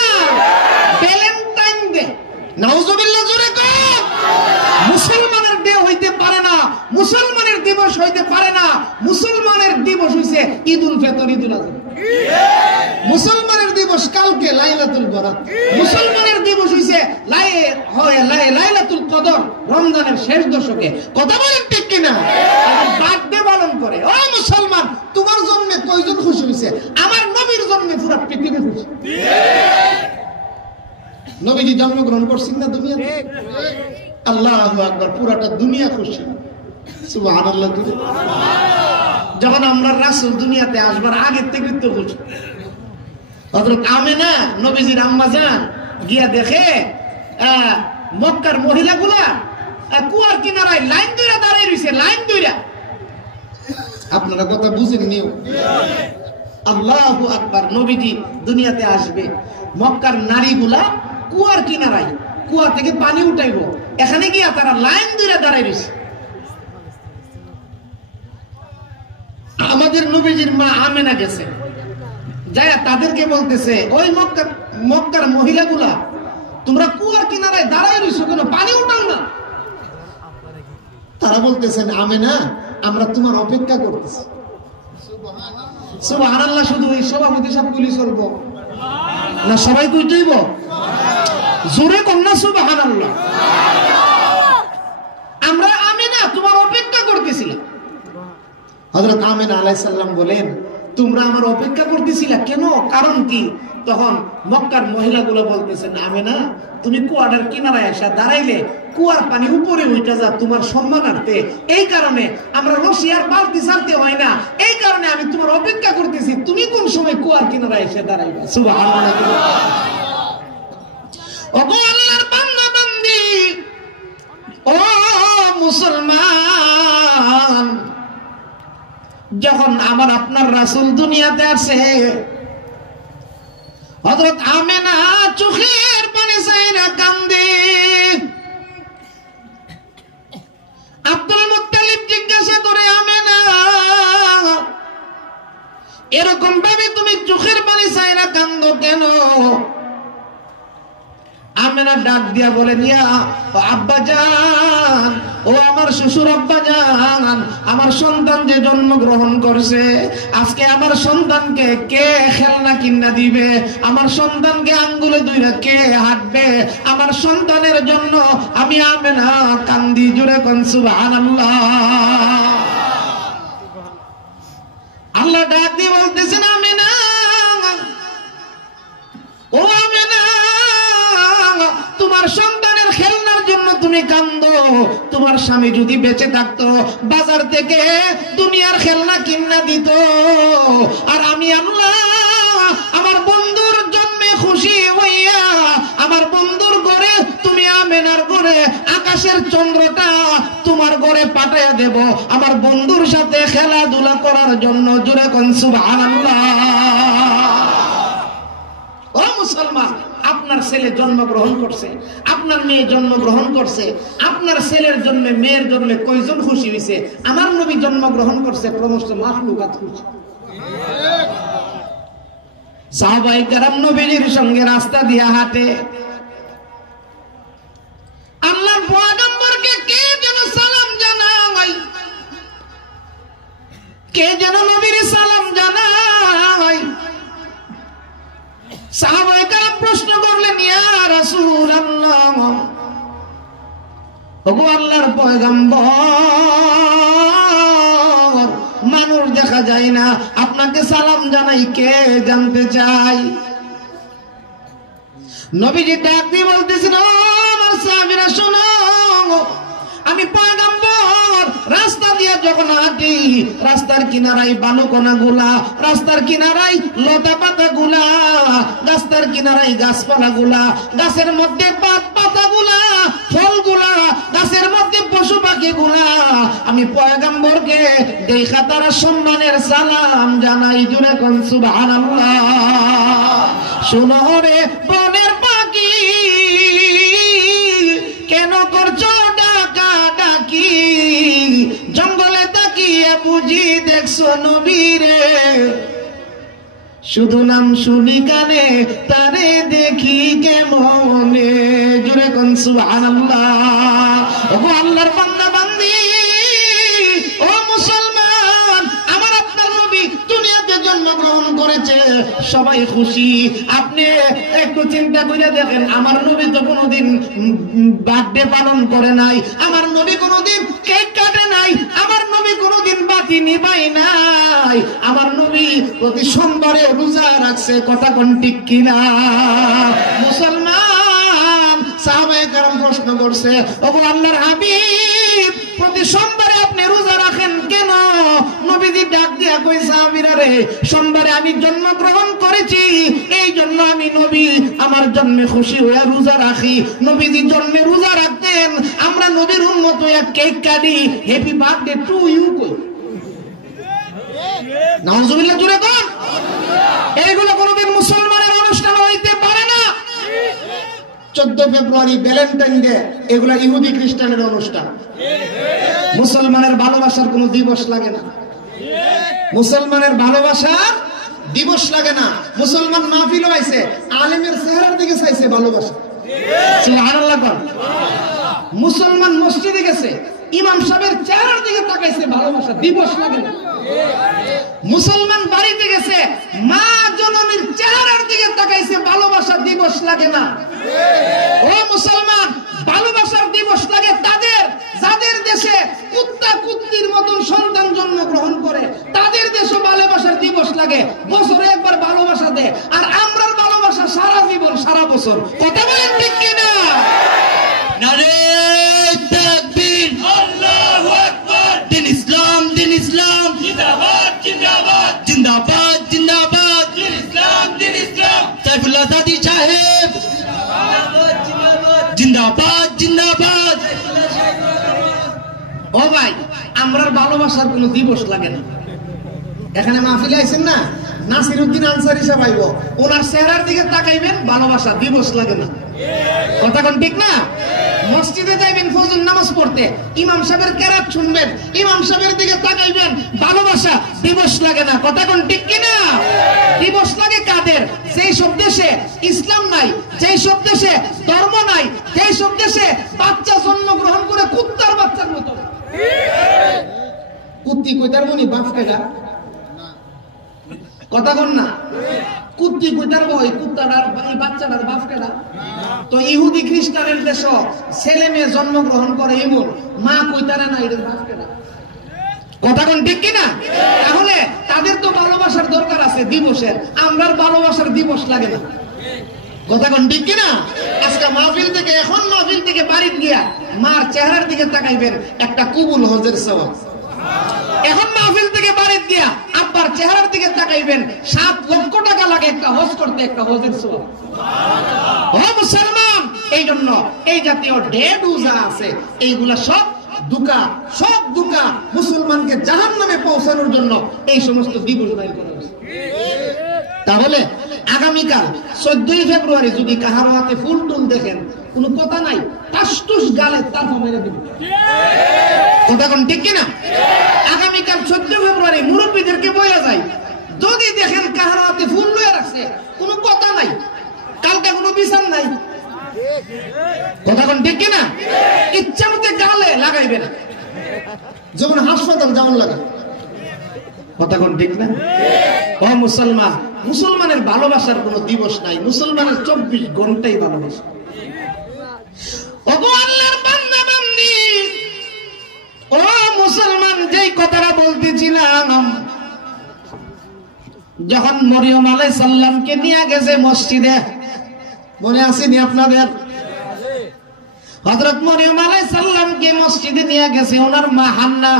ভ্যালেন্টাইন ডে, নাউজুবিল্লাহ জোরে কর। মুসলমানের ডে হইতে পারে না, মুসলমানের দিবস হইতে পারে না। মুসলমানের দিবস হইছে ঈদুল ফিতর, ঈদুল আযহা। মুসলমানের দিবস কালকে লাইলাতুল বরাত। মুসলমানের দিবস হইছে লাইলাতুল কদর, রমজানের শেষ দশকে। কথা বলেন ঠিক কিনা? বার্থডে পালন করে। ও মুসলমান, তোমার জন্মে কয়জন খুশি হইছে? আমার নবীর জন্মে পুরো পৃথিবী খুশি। নবীজি জন্মগ্রহণ করছেন না দুনিয়াতে? আল্লাহু আকবার, পুরাটা দুনিয়া খুশি। সুবহানাল্লাহ। যখন আমরা রাসূল দুনিয়াতে আসবার আগের থেকে তো খুশি। হযরত আমেনা নবীজির আম্মা জান গিয়া দেখে মক্কার মহিলাগুলা কুয়ার কিনারায় লাইন ধরে দাঁড়িয়ে রয়েছে, লাইন ধরে। আপনারা কথা বুঝেননি? আল্লাহু আকবার। নবীজি দুনিয়াতে আসবে, মক্কার নারীগুলা কুয়ার কিনারায় কুয়া থেকে পানি উঠাইব, এখানে গিয়া তারা লাইন ধরে দাঁড়াই রয়েছে। আমাদের নবীজির মা আমেনা গেছে, যায়া তাদেরকে বলতেছে, ওই মক্কার মহিলাগুলা, তোমরা কুয়ার কিনারায় দাঁড়াই রয়েছো কেন, পানি উঠাও না। তারা বলতেছেন, আমেনা, আমরা তোমার অপেক্ষা করতেছি। সুবহানাল্লাহ। শুধু ওই সভাপতি সাহেব গুলি চলবো না, সবাই কইতেইব জোরে কন্যা সুবহানাল্লাহ। আমরা আমেনা তোমার অপেক্ষা করতেছিলাম। হযরত আমেনা আলাইহিস সালাম বলেন, তোমরা আমার অপেক্ষা করতেছিলা কেন, কারণ কি? তখন মক্কার মহিলাগুলো বলতেছেন, আমেনা, তুমি কুয়ার কিনারায় এসে দাঁড়াইলে কুয়ার পানি উপরে উঠে যা তোমার সম্মানার্থে, এই কারণে আমরা রশি আর বালতি ছাড়তে হয় না, এই কারণে আমি তোমার অপেক্ষা করতেছি, তুমি কোন সময় কুয়ার কিনারায় এসে দাঁড়াইবা। সুবহানাল্লাহ। ওগো আল্লাহর বান্দা বান্দি, ও মুসলমান, যখন আমার আপনার রাসূল দুনিয়াতে আসে, হযরত আমেনা চোখের পানি ছাইরা কান্দে। আব্দুল মুত্তালিব জিজ্ঞাসা করে, আমেনা, এরকম ভাবে তুমি চোখের পানি ছাইরা কান্দো কেন? আমেনা ডাক দিয়া বলেন, ইয়া আব্বাজান, ও আমার শ্বশুর আব্বাজান, আমার সন্তান যে জন্মগ্রহণ করছে, আজকে আমার সন্তানকে কে খেলনা কিনা দিবে? আমার সন্তানকে আঙ্গুলে ধইরা কে হাঁটবে? আমার সন্তানের জন্য আমি আমেনা কান্দি। জোরে কোন সুবহানাল্লাহ। আল্লাহ ডাক দিয়ে বলতেছেন, আমেনা, ও আমেনা, তোমার সন্তানের খেলনার জন্য তুমি কান্দো। তোমার স্বামী যদি বেঁচে থাকতো, বাজার থেকে দুনিয়ার খেলনা কিনা দিত, আর আমি আল্লাহ আমার বন্ধুর জন্মে খুশি হইয়া আমার বন্ধুর ঘরে, তুমি আমেনার ঘরে আকাশের চন্দ্রটা তোমার ঘরে পাঠাইয়া দেব আমার বন্ধুর সাথে খেলাধুলা করার জন্য। জোরে কোন সুবহানাল্লাহ। ও মুসলমান, আপনার ছেলে জন্মগ্রহণ করছে, আপনার মেয়ে জন্মগ্রহণ করছে, আপনার ছেলের জন্য মেয়ের জন্য কয়জন খুশি হয়েছে? আমার নবী জন্মগ্রহণ করছে, সমস্ত মাখলুকাত খুশি। সাহাবায়ে কেরাম নবীর সঙ্গে রাস্তা দিয়ে হাঁটে, আল্লাহর পয়গম্বরকে কে যেন সালাম জানায়, কে যেন নবীর সালাম জানায়। সাহাবায়ে কেরাম প্রশ্ন করলেন, ইয়া রাসূলুল্লাহ, ওগো আল্লাহর পয়গম্বর, মানুষ দেখা যায় না, আপনাকে সালাম জানাই, কে জানতে চাই? নবীজি ডাক দিয়ে বলতেছেন, ও আমার সাহাবীরা শোনো, আমি পয়গম্বর রাস্তা দিয়ে যখন হাঁটি, রাস্তার কিনারায় বালুকণা গুলা, রাস্তার কিনারায় লতা পাতা গুলা, রাস্তার কিনারায় গাছপালা গুলা, গাছের মধ্যে পাতা গুলা, ফল গুলা, গাছের মধ্যে পশু পাখি গুলা, আমি পয়গম্বরকে দেখা তারা সম্মানের সালাম জানাই। জুড়ে কোন সুবহানাল্লাহ। শোনো রে বনের পাখি, কেন করছো ডাকা ডাকি? জঙ্গলে তাকিয়ে বুঝি দেখছো নবীরে, শুধু নাম শুনি কানে, তারে দেখি কেমনে। জুড়ে কোন সুবহানাল্লাহ। ও আল্লাহর বান্দা বান্দি, ও মুসলমান, আমার আপনার নবী দুনিয়াতে জন্মগ্রহণ করেছে, সবাই খুশি। আপনি একটু চিন্তা করে দেখেন, আমার নবী তো কোনোদিন বার্থডে পালন করে নাই, আমার নবী কোনোদিন কেক কাটে নাই, আমার নবী কোনোদিন বাতি নিভাই নাই, আমার নবী প্রতি সোমবারে রোজা রাখছে। কথা কোন ঠিক কিনা? মুসলমান, সাহাবায়ে কেরাম প্রশ্ন করছে, ওগো আল্লাহর হাবিব, প্রতি সোমবারে আপনি রোজা রাখেন কেন? নবী নবীজি ডাক দিয়া কই সাহাবীরা রে, সোমবারে আমি জন্মগ্রহণ করেছি, এই জন্য আমি নবী আমার জন্মে খুশি হয়ে রোজা রাখি। নবীজি জন্মে রোজা রাখতেন, আমরা নবীর উম্মত হয়ে কেক কাটি, হ্যাপি বার্থডে টু ইউ কই। নাউজুবিল্লাহ, জুড়ে কোন এইগুলো কোনদিন মুসলমানের অনুষ্ঠান হইতে পারে না। 14 ফেব্রুয়ারি ভ্যালেন্টাইন ডে, এগুলা ইহুদি খ্রিস্টানের অনুষ্ঠান। মুসলমানের ভালোবাসার কোনো দিবস লাগে না, মুসলমানের ভালোবাসার দিবস লাগে না। মুসলমান মাহফিল হইছে, আলেমের চেহারার দিকে চাইছে ভালোবাসা। সুবহানাল্লাহ। মুসলমান মসজিদে গেছে, ইমাম সাহেবের চেহারার দিকে তাকাইছে, ভালোবাসা দিবস লাগে না। মুসলমান বাড়িতে গেছে, মা জননীর চেহারার দিকে তাকাইছে, ভালোবাসা দিবস লাগে না। ও মুসলমান, ভালোবাসার দিবস লাগে তাদের যাদের দেশে কুত্তা কুত্তির মতন সন্তান জন্মগ্রহণ করে, তাদের দেশে ভালোবাসার দিবস লাগে, বছরে একবার ভালোবাসা দেয়। আর আমরার ভালোবাসা সারা জীবন সারা বছর। কথা বলেন ঠিক কিনা? নারে তাকবীর, আল্লাহু আকবার। দিন ইসলাম, দিন ইসলাম, জিন্দাবাদ জিন্দাবাদ, জিন্দাবাদ জিন্দাবাদ, দিন ইসলাম, দিন ইসলাম। সাইফুল্লাহ সাদী সাহেব জিন্দাবাদ জিন্দাবাদ। ও ভাই, আমরার ভালোবাসার কোনো দিবস লাগে না। এখানে মাহফিলে আইছেন না, নাসিরউদ্দিন আনসারী সাহেব আইব, ওনার চেহারার দিকে তাকাইবেন, ভালোবাসা দিবস লাগে না। কথা কোন ঠিক না? মসজিদে যাইবেন ফজর নামাজ পড়তে, ইমাম সাহেবের কেরাত শুনবেন, ইমাম সাহেবের দিকে তাকাইবেন, ভালোবাসা দিবস লাগে না। কথা কোন ঠিক কিনা? দিবস লাগে কাদের? যেই সব দেশে ইসলাম নাই, যেই সব দেশে ধর্ম নাই, যেই সব দেশে বাচ্চা জন্মগ্রহণ করে কুত্তার বাচ্চার মতো। কুত্তি কইতার বনি বাপ কেডা? কথা কোন না? কুত্তি কইতার বই, কুত্তাটার এই বাচ্চাটার বাপ কেডা? তো ইহুদি খ্রিস্টানের দেশ ছেলে মেয়ে জন্মগ্রহণ করে, এমন মা কইতারে না, এর বাপ কেডা? কথা কোন ঠিক কিনা? তাহলে তাদের তো ভালোবাসার দরকার আছে দিবসের, আমরার ভালোবাসার দিবস লাগে না। কথা কোন ঠিক কিনা? আজকে মাহফিল থেকে, এখন মাহফিল থেকে বাড়িতে গিয়া মার চেহারার দিকে তাকাইবেন, একটা কবুল হজের সওয়াব। এখন মাহফিল থেকে বাড়িতে গিয়া আব্বার চেহারার দিকে তাকাইবেন, 7 লক্ষ টাকা লাগে একটা হজ করতে, একটা হজের সওয়াব। ও মুসলমান, এই জন্য এই জাতীয় ডেডুজা আছে, এইগুলা সব দুকা, সব দুকা। মুসলমানকে জাহান্নামে পৌঁছানোর জন্য এই সমস্ত দিবস বাইর করা হয়েছে। তাহলে আগামীকাল 14 ফেব্রুয়ারি যদি কাহার হাতে ফুল টুল দেখেন, কোনো কথা নাই, টাসটুস গালে তারপর মেরে দিবেন। কথা কোন ঠিক কিনা? আগামীকাল 14 ফেব্রুয়ারি মুরব্বীদেরকে বলা যায়, যদি দেখেন কাহার হাতে ফুল লয়ে রাখছে, কোনো কথা নাই, কালকে কোনো বিচার নাই। কথা কোন ঠিক কিনা? ইচ্ছা মতো গালে লাগাইবেন, যেমন হাসপাতাল যেমন লাগায়। কথা কোন ঠিক না? ও মুসলমান, মুসলমানের ভালোবাসার কোনো দিবস নাই, মুসলমানের 24 ঘন্টাই ভালোবাসা। ও আল্লাহর বান্দা বান্দি, ও মুসলমান, যেই কথাটা বলতেছিলাম, যখন মরিয়ম আলাইহিস সালামকে নিয়ে গেছে মসজিদে, মনে আসেনি আপনাদের? হযরত মরিয়ম আলাইহিস সালামকে মসজিদে নিয়ে গেছে ওনার মা হান্না।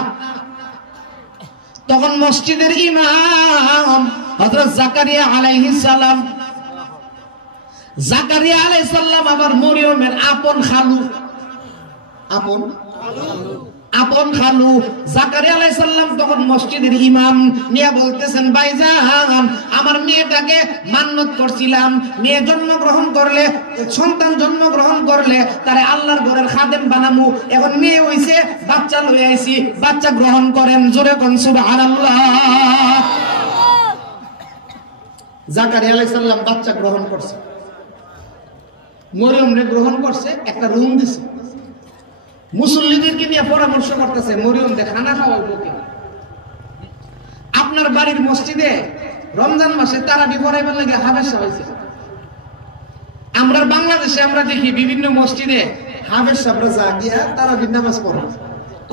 তখন মসজিদের ইমাম হযরত জাকারিয়া আলাইহিস সালাম, জাকারিয়া আলাইহিস সালাম আবার মরিয়মের আপন খালু, আপন খালু। জাকারিয়া আলাইহিস সালাম তখন মসজিদের ইমাম নিয়ে বলতেছেন, ভাইজান, আমার মেয়েটাকে মান্নত করছিলাম, মেয়ে জন্মগ্রহণ করলে, সন্তান জন্মগ্রহণ করলে তারে আল্লাহর ঘরের খাদেম বানামু, এখন মেয়ে হইছে, বাচ্চা লয়ে আইছি, বাচ্চা গ্রহণ করেন। জোরে কোন সুবহানাল্লাহ। জাকারিয়া আলাইহিস সালাম বাচ্চা গ্রহণ করছে, মরিয়ম রে গ্রহণ করছে, একটা রুম দিছে, মুসল্লিদেরকে নিয়ে পরামর্শ করতেছে, মরিয়ম দে খানা খাওয়াবো কে? আপনার বাড়ির মসজিদে রমজান মাসে তারাবি পড়াইবার লাগে হাবেশা হয়েছে। আমরা বাংলাদেশে আমরা দেখি বিভিন্ন মসজিদে হাবেশ সাহেবরা যা গিয়া তারাবির নামাজ পড়ে।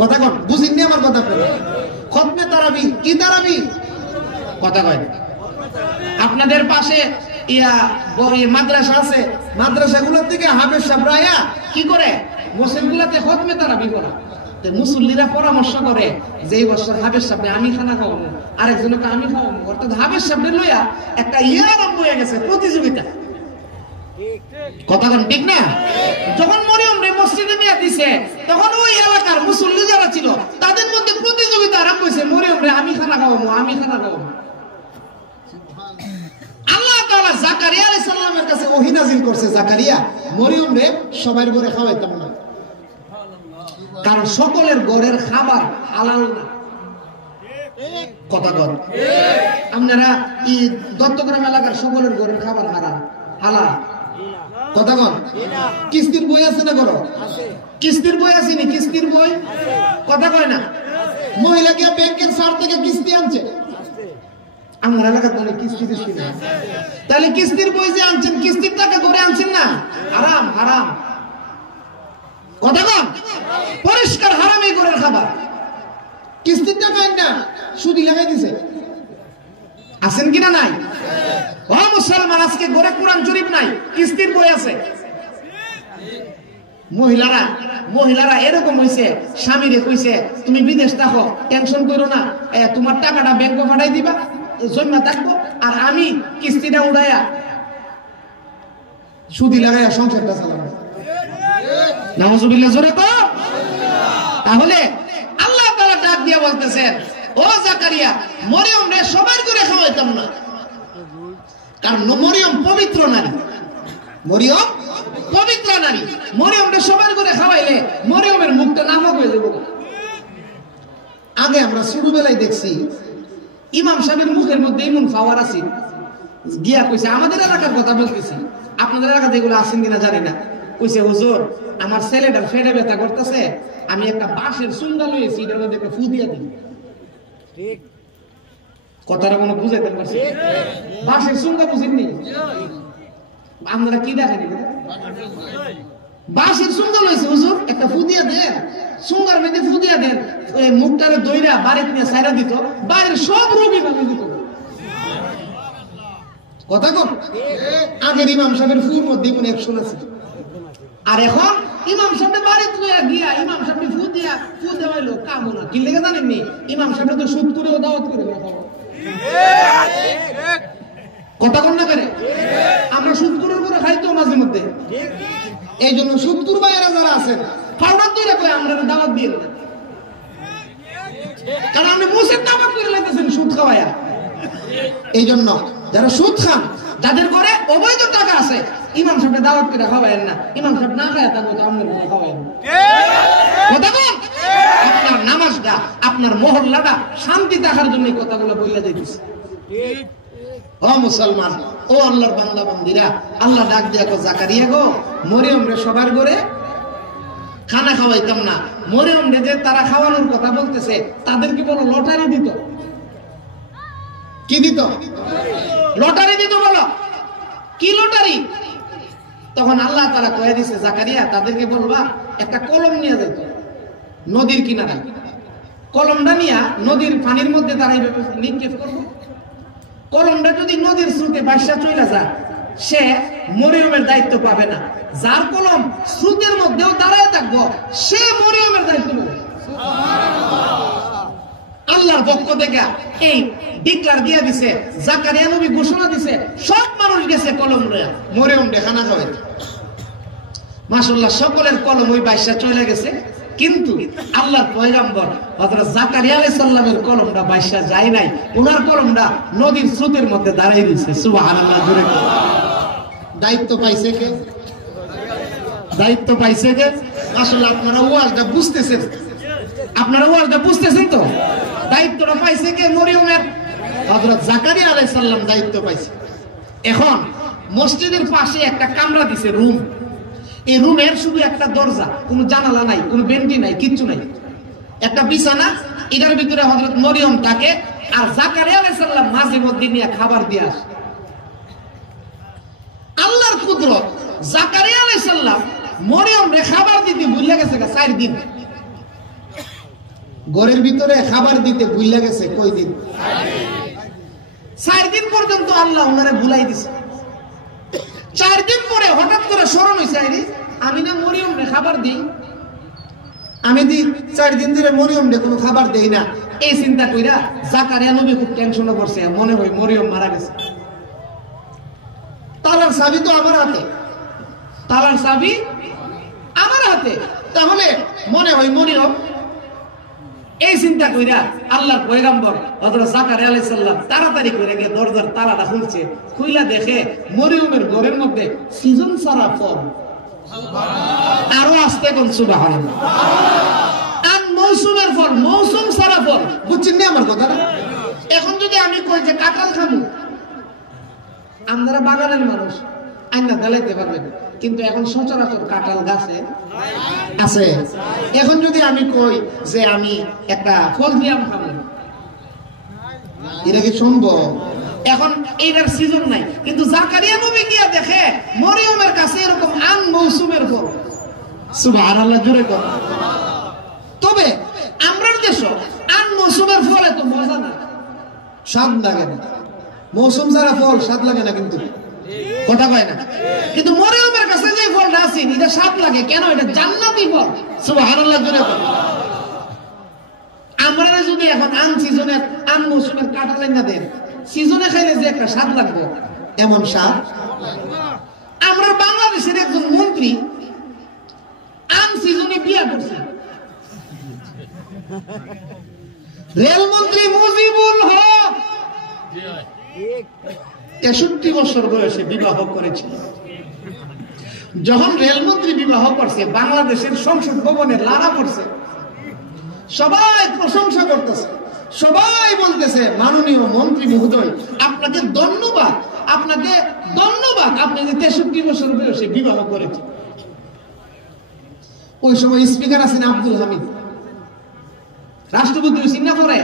কথা কন, বুঝিনি আমার কথা? খতমে তারাবি কি? তারাবি কথা কয়। আপনাদের পাশে মাদ্রাসা আছে, মাদ্রাসাগুলোর থেকে হাবেশ সাহেবরা আয়া কি করে? মুসলিমগুলাতে খতমে তারাবি পড়া। মুসল্লিরা পরামর্শ করে যে এই বছর হাবের সামনে আমি খানা খাওয়াবো, আরেকজনকে আমি খাওয়াবো, অর্থাৎ হাবের সামনে লইয়া একটা আরম্ভ হয়ে গেছে, প্রতিযোগিতা। কথা কোন ঠিক না? যখন মরিয়ম রে মসজিদে নিয়ে দিছে, তখন ওই এলাকার মুসল্লি যারা ছিল তাদের মধ্যে প্রতিযোগিতা আরম্ভ হয়েছে, মরিয়ম রে আমি খানা খাওয়াবো, আমি খানা খাওয়াবো। আল্লাহ তাআলা জাকারিয়া আলাইহিস সালামের কাছে ওহী নাযিল করছে, জাকারিয়া মরিয়ম রে সবার ঘরে খাওয়াইতাম না, কারণ সকলের ঘরের খাবার হালাল না। কথা কর, আপনারা এই দত্তগ্রাম এলাকার সকলের ঘরের খাবার হারাম হালাল? কথা কন, কিস্তির বই আছে না? করো কিস্তির বই আছে নি? কিস্তির বই কথা কয় না? মহিলা গিয়া ব্যাংকের সার থেকে কিস্তি আনছে, আমার এলাকার তাহলে কিস্তি কিস্তি না, তাহলে কিস্তির বই যে আনছেন কিস্তির টাকা করে আনছেন না, হারাম হারাম। কথা কন, পরিষ্কার হারাম এই ঘরের খাবার। কিস্তির টাকা না সুদি লাগাই দিছে, আছেন কিনা? নাই। ও মুসলমান, আজকে ঘরে কোরআন শরীফ নাই, কিস্তির বই আছে। মহিলারা এরকম হইছে, স্বামীরে কইছে তুমি বিদেশ থাকো, টেনশন করো না, তোমার টাকাটা ব্যাংকে পাঠাই দিবা, জমা থাকবো, আর আমি কিস্তিটা উড়াইয়া সুদি লাগাইয়া সংসারটা চালাবো। নাউযুবিল্লাহ, জোরে কও। তাহলে আল্লাহ তাআলা ডাক দিয়া বলতেছেন, ও জাকারিয়া, মরিয়ম রে সবার করে খাওয়াইতাম না, কারণ মরিয়ম পবিত্র নারী। মরিয়ম পবিত্র নারী, মরিয়ম রে সবার করে খাওয়াইলে মরিয়মের মুখটা নাফাক হয়ে যাবে। আগে আমরা ছোটবেলায় দেখছি ইমাম সাহেবের মুখের মধ্যে এমন পাওয়ার আছে, গিয়া কইছে, আমাদের এলাকার কথা বলতেছি, আপনাদের এলাকাতে এগুলো আছেন কিনা জানি না, কইছে হুজুর আমার ছেলেটার ফেটে ব্যথা করতেছে, আমি একটা বাঁশের সুন্দর লইছি, এটার মধ্যে একটা ফু দিয়া দিই। ঠিক কথাটা মনে বুঝাইতে পারছি? বাঁশের সুন্দর বুঝেননি? আপনারা কি দেখেন? বাঁশের সুন্দর লইছে হুজুর, একটা ফু দিয়া দেন, সুন্দর মেয়েদের ফু দিয়া দেন, মুখটারে দইরা বাড়িতে নিয়ে সাইরা দিত, বাড়ির সব রোগী ভালো দিত। কথা কম, আগের ইমাম সাহেবের ফুর মধ্যে কোন অ্যাকশন আছে, আর এখন ইমাম সাহেব বাড়িতে গিয়া ইমাম সাহেব ফু দেওয়াইলো কামো না। কি লেগে জানেননি? ইমাম সাহেব তো সুদ করেও দাওয়াত করে কথা কন না করে, আমরা সুদ করে খাইতো মাঝে মধ্যে, এই জন্য সুদকুর ভাইয়েরা যারা আছেন পাউডার তৈরি করে আমরা দাওয়াত দিয়ে দেন, কারণ আপনি মুসের দাওয়াত করে লাইতেছেন সুদ খাওয়ায়া। এই জন্য যারা সুদ খান, যাদের ঘরে অবৈধ টাকা আছে, ইমাম সাহেব দাওয়াত করে খাওয়ায়েন না, ইমাম সাহেব না খায় তা তো আমাদের ঘরে খাওয়ায়েন না। কথা বল, আপনার নামাজটা, আপনার মহল্লাটা শান্তি থাকার জন্য কথাগুলো বইলা যাইতেছে। ও মুসলমান, ও আল্লাহর বান্দা বান্দিরা, আল্লাহ ডাক দিয়া কো, জাকারিয়া গো, মরিয়ম রে সবার ঘরে খানা খাওয়াইতাম না। মরিয়ম রে যে তারা খাওয়ানোর কথা বলতেছে, তাদেরকে বলো লটারি দিত। কি দিত? লটারি দিত। বলো কি লটারি? তখন আল্লাহ তাআলা কয়ে দিছে, জাকারিয়া তাদেরকে বলবা একটা কলম নিয়ে যেত নদীর কিনারায়, কলমটা নিয়ে নদীর পানির মধ্যে তারা এইভাবে নিক্ষেপ করবো। কলমটা যদি নদীর স্রোতে ভাসা চলে যায়, সে মরিয়মের দায়িত্ব পাবে না। যার কলম স্রোতের মধ্যেও দাঁড়ায় থাকবো, সে মরিয়মের দায়িত্ব নেবে। আল্লাহর পক্ষ থেকে এই ডিক্লার দিয়ে দিছে, জাকারিয়া নবী ঘোষণা দিছে, সব মানুষ গেছে কলম রে মরিয়ম দেখানা খাওয়াই। মাশাআল্লাহ, সকলের কলম ওই বাইশা চলে গেছে, কিন্তু আল্লাহর পয়গম্বর হযরত জাকারিয়া আলাইহিস সালামের কলমটা বাইশা যায় নাই, ওনার কলমটা নদীর স্রোতের মধ্যে দাঁড়ায় রয়েছে। সুবহানাল্লাহ, জোরে বলো। দায়িত্ব পাইছে কে? দায়িত্ব পাইছে কে? মাশাআল্লাহ, আপনারা ওয়াজটা বুঝতেছেন, আপনারা ওয়াজটা বুঝতেছেন তো? দায়িত্বটা পাইছে কে? মরিয়মের হযরত জাকারিয়া আলাইহিস সালাম দায়িত্ব পাইছে। এখন মসজিদের পাশে একটা কামরা দিছে, রুম। এই রুমের শুধু একটা দরজা, কোনো জানালা নাই, কোনো বেন্টি নাই, কিচ্ছু নাই, একটা বিছানা, এটার ভিতরে হযরত মরিয়ম থাকে, আর জাকারিয়া আলাইহিস সালাম মাঝে মধ্যে নিয়ে খাবার দিয়ে আসে। আল্লাহর কুদরত, জাকারিয়া আলাইহিস সালাম মরিয়ম রে খাবার দিতে ভুলে গেছে 4 দিন। ঘরের ভিতরে খাবার দিতে ভুলে গেছে কয় দিন? 4 দিন পর্যন্ত আল্লাহ ওনারে ভুলাই দিছে। 4 দিন পরে হঠাৎ করে স্মরণ হইছে, আরে আমি না মরিয়ম রে খাবার দিই, আমি 4 দিন ধরে মরিয়মরে কোনো খাবার দেই না, এই চিন্তা কইরা জাকারিয়া নবী খুব টেনশনে পড়ছে, মনে হয় মরিয়ম মারা গেছে। তালার চাবি তো আমার হাতে, তালার চাবি আমার হাতে, তাহলে মনে হয় মরিয়ম। এই চিন্তা কইরা আল্লাহর পয়গম্বর হযরত জাকারিয়া আলাইহিস সালাম তাড়াতাড়ি করে গিয়ে দরজার তালাটা খুলছে, খুইলা দেখে মরিয়মের ঘরের মধ্যে সিজন সারা ফল। আরো আস্তে কোন সুবহানাল্লাহ। আর মৌসুমের ফল, মৌসুম সারা ফল, বুঝছেন না আমার কথা? এখন যদি আমি কই যে কাঁঠাল খাবো, আপনারা বাগানের মানুষ আইনা দালাইতে পারবেন, কিন্তু এখন সচরাচর কাঁঠাল গাছে আছে। এখন যদি আমি কই যে আমি একটা ফল দিয়ে আম খাবো, এটা কি সম্ভব? এখন এইটার সিজন নাই, কিন্তু জাকারিয়া নবী গিয়া দেখে মরিয়মের কাছে এরকম আম মৌসুমের ফল। সুবহানাল্লাহ, জোরে কর। তবে আমরার দেশ আম মৌসুমের ফল এত মজা না, স্বাদ লাগে না। মৌসুম ছাড়া ফল স্বাদ লাগে না, কিন্তু কথা কয় না। কিন্তু মরিয়মের কাছে যে ফলটা আছে এটা স্বাদ লাগে কেন? এটা জান্নাতি ফল। সুবহানাল্লাহ, জোরে কর। আমরা যদি এখন আম সিজনের আম মৌসুমের কাঁঠাল না দেন, সিজনে খাইলে যে একটা স্বাদ লাগবে, এমন স্বাদ। আমরা বাংলাদেশের একজন মন্ত্রী আম সিজনে বিয়া করছে, রেলমন্ত্রী মুজিবুল হক 63 বছর বয়সে বিবাহ করেছিল। যখন রেলমন্ত্রী বিবাহ করছে, বাংলাদেশের সংসদ ভবনে লাড়া পড়ছে, সবাই প্রশংসা করতেছে, সবাই বলতেছে মাননীয় মন্ত্রী মহোদয় আপনাকে ধন্যবাদ, আপনাকে ধন্যবাদ, আপনি যে 63 বছর বয়সে বিবাহ করেছেন। ওই সময় স্পিকার আছেন আব্দুল হামিদ, রাষ্ট্রপতি চিন্তা করে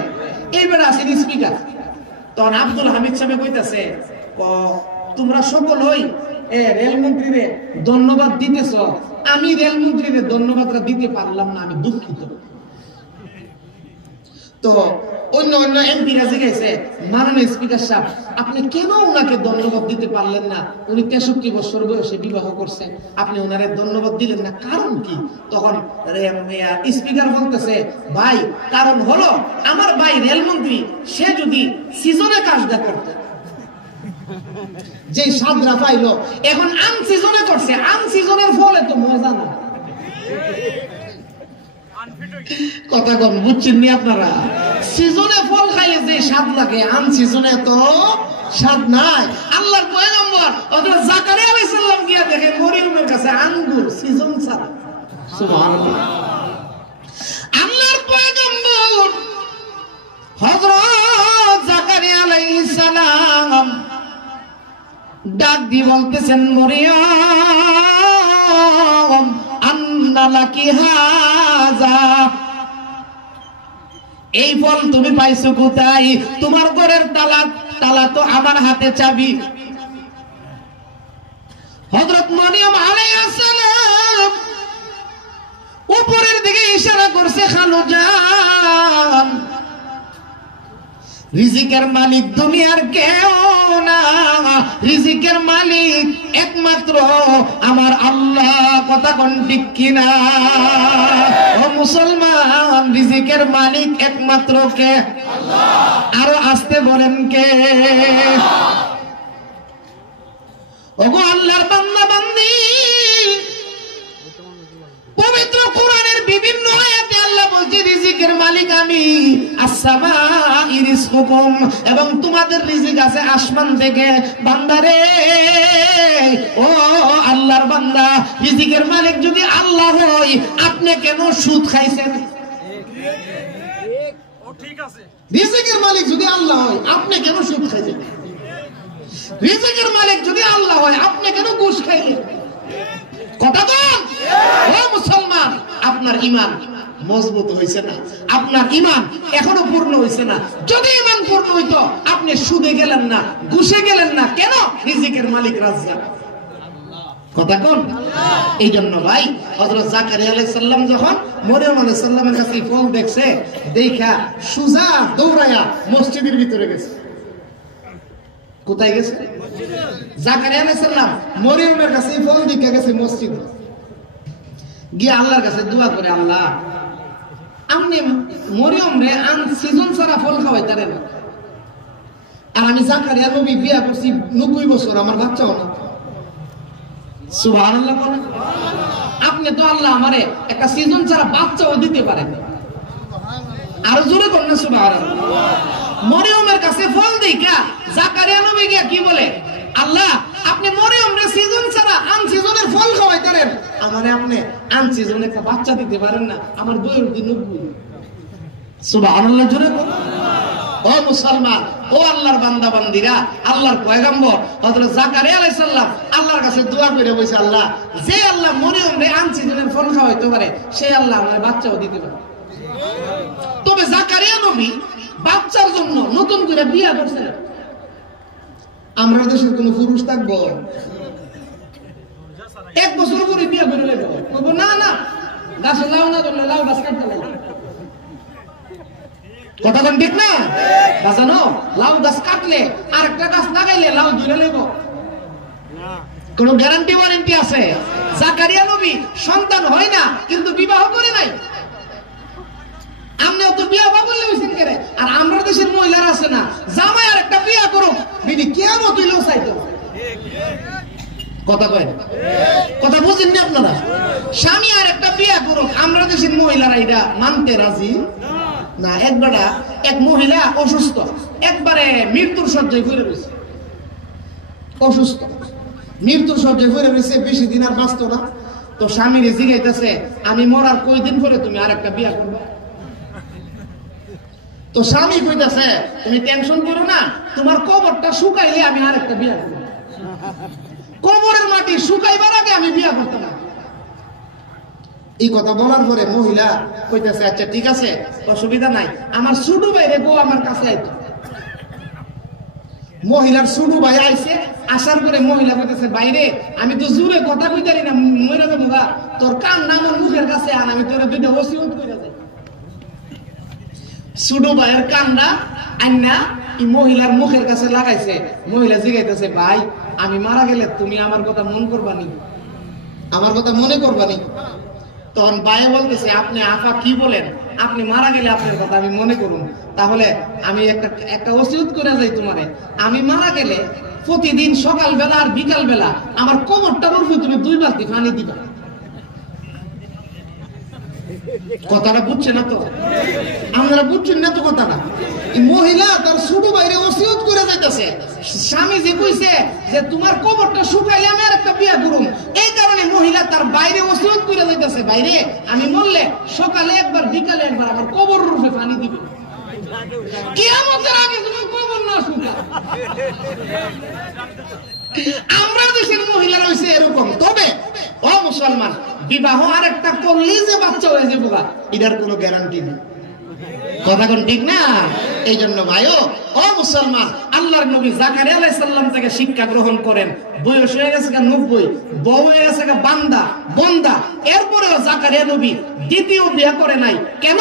এইবার আছেন স্পিকার। তখন আব্দুল হামিদ সাহেব কইতাছে, তোমরা সকল হই রেলমন্ত্রীরে ধন্যবাদ দিতেছ, আমি রেলমন্ত্রীরে ধন্যবাদটা দিতে পারলাম না, আমি দুঃখিত। তো অন্য অন্য এমপিরা জিজ্ঞাসা, মাননীয় স্পিকার সাহেব আপনি কেন ওনাকে ধন্যবাদ দিতে পারলেন না? উনি 63 বছর বয়সে বিবাহ করছেন, আপনি ওনারে ধন্যবাদ দিলেন না, কারণ কি? তখন স্পিকার বলতেছে, ভাই কারণ হলো আমার ভাই রেলমন্ত্রী, সে যদি সিজনে কাজটা করত, যে স্বাদরা পাইলো, এখন আম সিজনে করছে, আম সিজনের ফল এত মজা না। কথা কম বুঝছেন নি আপনারা? সিজনে ফল খাইলে যে স্বাদ লাগে, আম সিজনে তো স্বাদ নাই। আল্লাহর পয়গম্বর হযরত জাকারিয়া আলাইহিস সালাম গিয়া দেখে মরিয়মের কাছে আঙ্গুর সিজন ছাড়া। সুবহানাল্লাহ। আল্লাহর পয়গম্বর হযরত জাকারিয়া আলাইহিস সালাম ডাক দিয়ে বলতেছেন, মরিয়ম আন্না লাকি হাযা, এই ফল তুমি পাইছো কোথায়? তোমার ঘরের তালা তো আমার হাতে চাবি। হযরত মরিয়ম আলাইহিস সালাম উপরের দিকে ইশারা করছে, খালু জান, রিজিকের মালিক দুনিয়ার কেউ না, রিজিকের মালিক একমাত্র আমার আল্লাহ। কথা কোন ঠিক কিনা? ও মুসলমান, রিজিকের মালিক একমাত্র কে? আল্লাহ। আরো আস্তে বলেন কে? ওগো আল্লাহর বান্দা বান্দি, পবিত্র কোরআনের বিভিন্ন আয়াতে আল্লাহ বলছে রিজিকের মালিক আমি। আসসামা'i রিজকুকুম, এবং তোমাদের রিজিক আছে আসমান থেকে। বান্দারে, ও আল্লাহর বান্দা, রিজিকের মালিক যদি আল্লাহ হয়, আপনি কেন সুদ খাইছেন? ঠিক আছে, রিজিকের মালিক যদি আল্লাহ হয়, আপনি কেন সুদ খাইছেন? রিজিকের মালিক যদি আল্লাহ হয়, আপনি কেন ঘুষ খাইলেন? কথা বল। ও মুসলমান, আপনার ঈমান মজবুত হইছে না, আপনার ঈমান এখনো পূর্ণ হইছে না। যদি ঈমান পূর্ণ হইতো, আপনি সুদে গেলেন না, ঘুষে গেলেন না, কেন? রিজিকের মালিক রাজ্জাক। কথা কোন? এই জন্য ভাই হযরত জাকারিয়া আলাইহিস সালাম যখন মরিয়ম আলাইহিস সালামের কাছে ফল দেখছে, দেখা সুজা দৌড়ায়া মসজিদের ভিতরে গেছে। কোথায় গেছে? জাকারিয়া আলাইহিস সালাম মরিয়মের কাছে ফল দিকে গেছে মসজিদে গিয়ে আল্লাহর কাছে দোয়া করে, আল্লাহ আপনি মরিয়ম রে আন সিজন ছাড়া ফল খাওয়াইতারেন, আর আমি জাকারিয়া নবী বিয়া করছি 90 বছর, আমার বাচ্চাও না। সুবহানাল্লাহ বলেন। আপনি তো আল্লাহ আমারে একটা সিজন ছাড়া বাচ্চাও দিতে পারেন, আর জোরে কোন না সুবহানাল্লাহ। মরিয়মের কাছে ফল দেখা জাকারিয়া নবী গিয়া কি বলে, আল্লাহ আপনি মরিয়ম রে সিজন ছাড়া আন সিজনের ফল খাওয়াইতারেন, আমারে আপনি আন সিজনে একটা বাচ্চা দিতে পারেন না, আমার বয়স 90। সুবহানাল্লাহ জোরে বল। ও মুসলমান, ও আল্লাহর বান্দা বান্দিরা, আল্লাহর পয়গম্বর হযরত জাকারিয়া আলাইহিস সালাম আল্লাহর কাছে দোয়া করে বলছে, আল্লাহ যে আল্লাহ মরিয়ম রে আন সিজনের ফল খাওয়াইতে পারে, সেই আল্লাহ আমারে বাচ্চাও দিতে পারে। তবে জাকারিয়া নবী বাচ্চার জন্য নতুন করে বিয়ে করছেন। আমরা দেশের কোন পুরুষ থাকবো 1 বছর পরে বিয়ে করে নেবো, বলবো না না গাছে লাউ না ধরলে লাউ গাছ কাটতে লাগবে। কথা কোন ঠিক না? বাজানো লাউ গাছ কাটলে আর একটা গাছ লাগাইলে লাউ ধরে নেবো, কোন গ্যারান্টি ওয়ারেন্টি আছে? জাকারিয়া নবী সন্তান হয় না কিন্তু বিবাহ করে নাই, আমরাও তো বিয়া বাবুল হইছেন কেন? আর আমরা দেশের মহিলারা আছে না, জামাই আর একটা বিয়া করো বিনি কিয়ামত হইলেও চাইতো। কথা কয়, কথা বুঝেন না আপনারা? স্বামী আর একটা বিয়া করো, আমরা দেশের মহিলারা এটা মানতে রাজি না। এক মহিলা অসুস্থ, একবারে মৃত্যুর শয্যায় পড়ে রয়েছে, অসুস্থ মৃত্যুর শয্যায় পড়ে রয়েছে, বেশি দিন আর বাঁচতো না। তো স্বামীরে জিগাইতেছে, আমি মরার কয়দিন পরে তুমি আর একটা বিয়া করবে? তো স্বামী কইতাছে, তুমি টেনশন করো না, তোমার কবরটা শুকাইলে আমি আরেকটা বিয়া করব, কবরের মাটি শুকাইবার আগে আমি বিয়া করতে না। এই কথা বলার পরে মহিলা কইতাছে, আচ্ছা ঠিক আছে অসুবিধা নাই, আমার ছোট ভাইরে গো আমার কাছে আইতো। মহিলার ছোট ভাই আইছে, আসার পরে মহিলা কইতাছে, বাইরে আমি তো জোরে কথা কইতারি না, মইরা যাবো গা, তোর কান না আমার মুখের কাছে আন, আমি তোরে দুইটা ওসিয়ত কইরা যাই। ছোট ভাইয়ের কান্না আন্না এই মহিলার মুখের কাছে লাগাইছে। মহিলা জিগাইতেছে, ভাই আমি মারা গেলে তুমি আমার কথা মন করবানি, আমার কথা মনে করবানি? তখন ভাই বলতেছে, আপনি আফা কি বলেন, আপনি মারা গেলে আপনার কথা আমি মনে করুন, তাহলে আমি একটা ওসিয়ত করে যাই তোমারে, আমি মারা গেলে প্রতিদিন সকাল বেলা আর বিকাল বেলা আমার কোমরটার উপরে তুমি 2 বালতি পানি দিবা। কথাটা বুঝছে না তো? আপনারা বুঝছেন না তো কথাটা? এই মহিলা তার ছোট ভাইরে ওসিয়ত করে যাইতেছে, স্বামী যে কইছে যে তোমার কবরটা শুকাইলে আমি আরেকটা বিয়া করুম, এই কারণে মহিলা তার বাইরে ওসিয়ত করে যাইতেছে, বাইরে আমি মরলে সকালে একবার বিকালে একবার আমার কবরের উপরে পানি দিবে, কিয়ামতের আগে তুমি কবর না শুকা। আমরা দেশের মহিলারা হইছে এরকম। তবে ও মুসলমান, বিবাহ আর একটা করলেই যে বাচ্চা হয়ে যাবো এটার কোনো গ্যারান্টি নেই। কথা কোন ঠিক না? এই জন্য ভাইও ও মুসলমান, আল্লাহর নবী জাকারিয়া আলাইহিস সালাম থেকে শিক্ষা গ্রহণ করেন। বয়স হয়ে গেছে 90, বউ হয়ে গেছে বন্দা, এরপরেও জাকারিয়া নবী দ্বিতীয় বিয়ে করে নাই। কেন?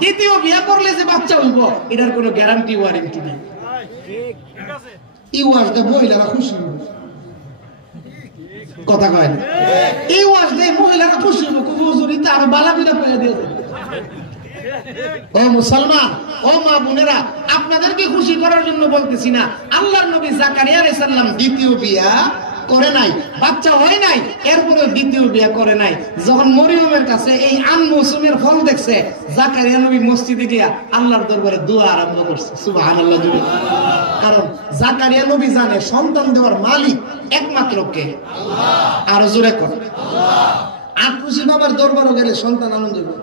দ্বিতীয় বিয়ে করলে যে বাচ্চা হইব এটার কোনো গ্যারান্টি ওয়ারেন্টি নেই। এই ওয়াজটা মহিলারা খুশি হইব, কথা কয় না? এই ওয়াজটা মহিলারা খুশি হইব, হুজুরিতে আরো বালা বিরা কইয়া দিয়ে দেবে। ও মুসলমান, ও মা বোনেরা, আপনাদেরকে খুশি করার জন্য বলতেছি না। আল্লাহর নবী জাকারিয়া আলাইহিস সালাম দ্বিতীয় বিয়া করে নাই, বাচ্চা হয় নাই, এরপরেও দ্বিতীয় বিয়া করে নাই। যখন মরিয়মের কাছে এই আম মৌসুমের ফল দেখছে, জাকারিয়া নবী মসজিদে গিয়া আল্লাহর দরবারে দোয়া আরম্ভ করছে। সুবহানাল্লাহ। কারণ জাকারিয়া নবী জানে সন্তান দেওয়ার মালিক একমাত্র কে? আল্লাহ। আরো জোরে কর আল্লাহ। আর খুশি বাবার দরবারে গেলে সন্তান আনন্দ পাবে।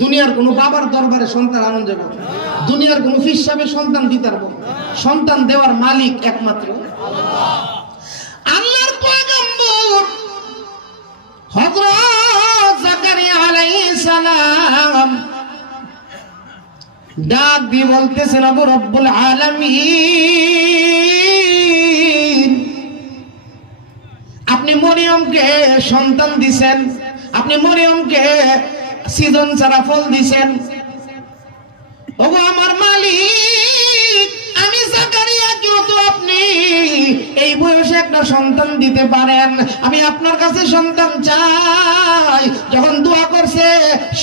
দুনিয়ার কোন বাবার দরবারে সন্তান আনন্দ পাবে, দুনিয়ার কোন ফিসাবে সন্তান দিতে পারবো, সন্তান দেওয়ার মালিক একমাত্র আল্লাহ। আল্লাহর পয়গম্বর হযরত জাকারিয়া আলাইহিস সালাম ডাক দিয়ে বলতেছেন, আবু রব্বুল আলামিন, আপনি মরিয়মকে সন্তান দিবেন, আপনি মরিয়মকে সিজন ছাড়া ফল দিবেন। ওগো আমার মালিক, আমি জাকারিয়াকেও তো আপনি এই এই বয়সে একটা সন্তান দিতে পারেন, আমি আপনার কাছে সন্তান চাই। যখন দোয়া করছে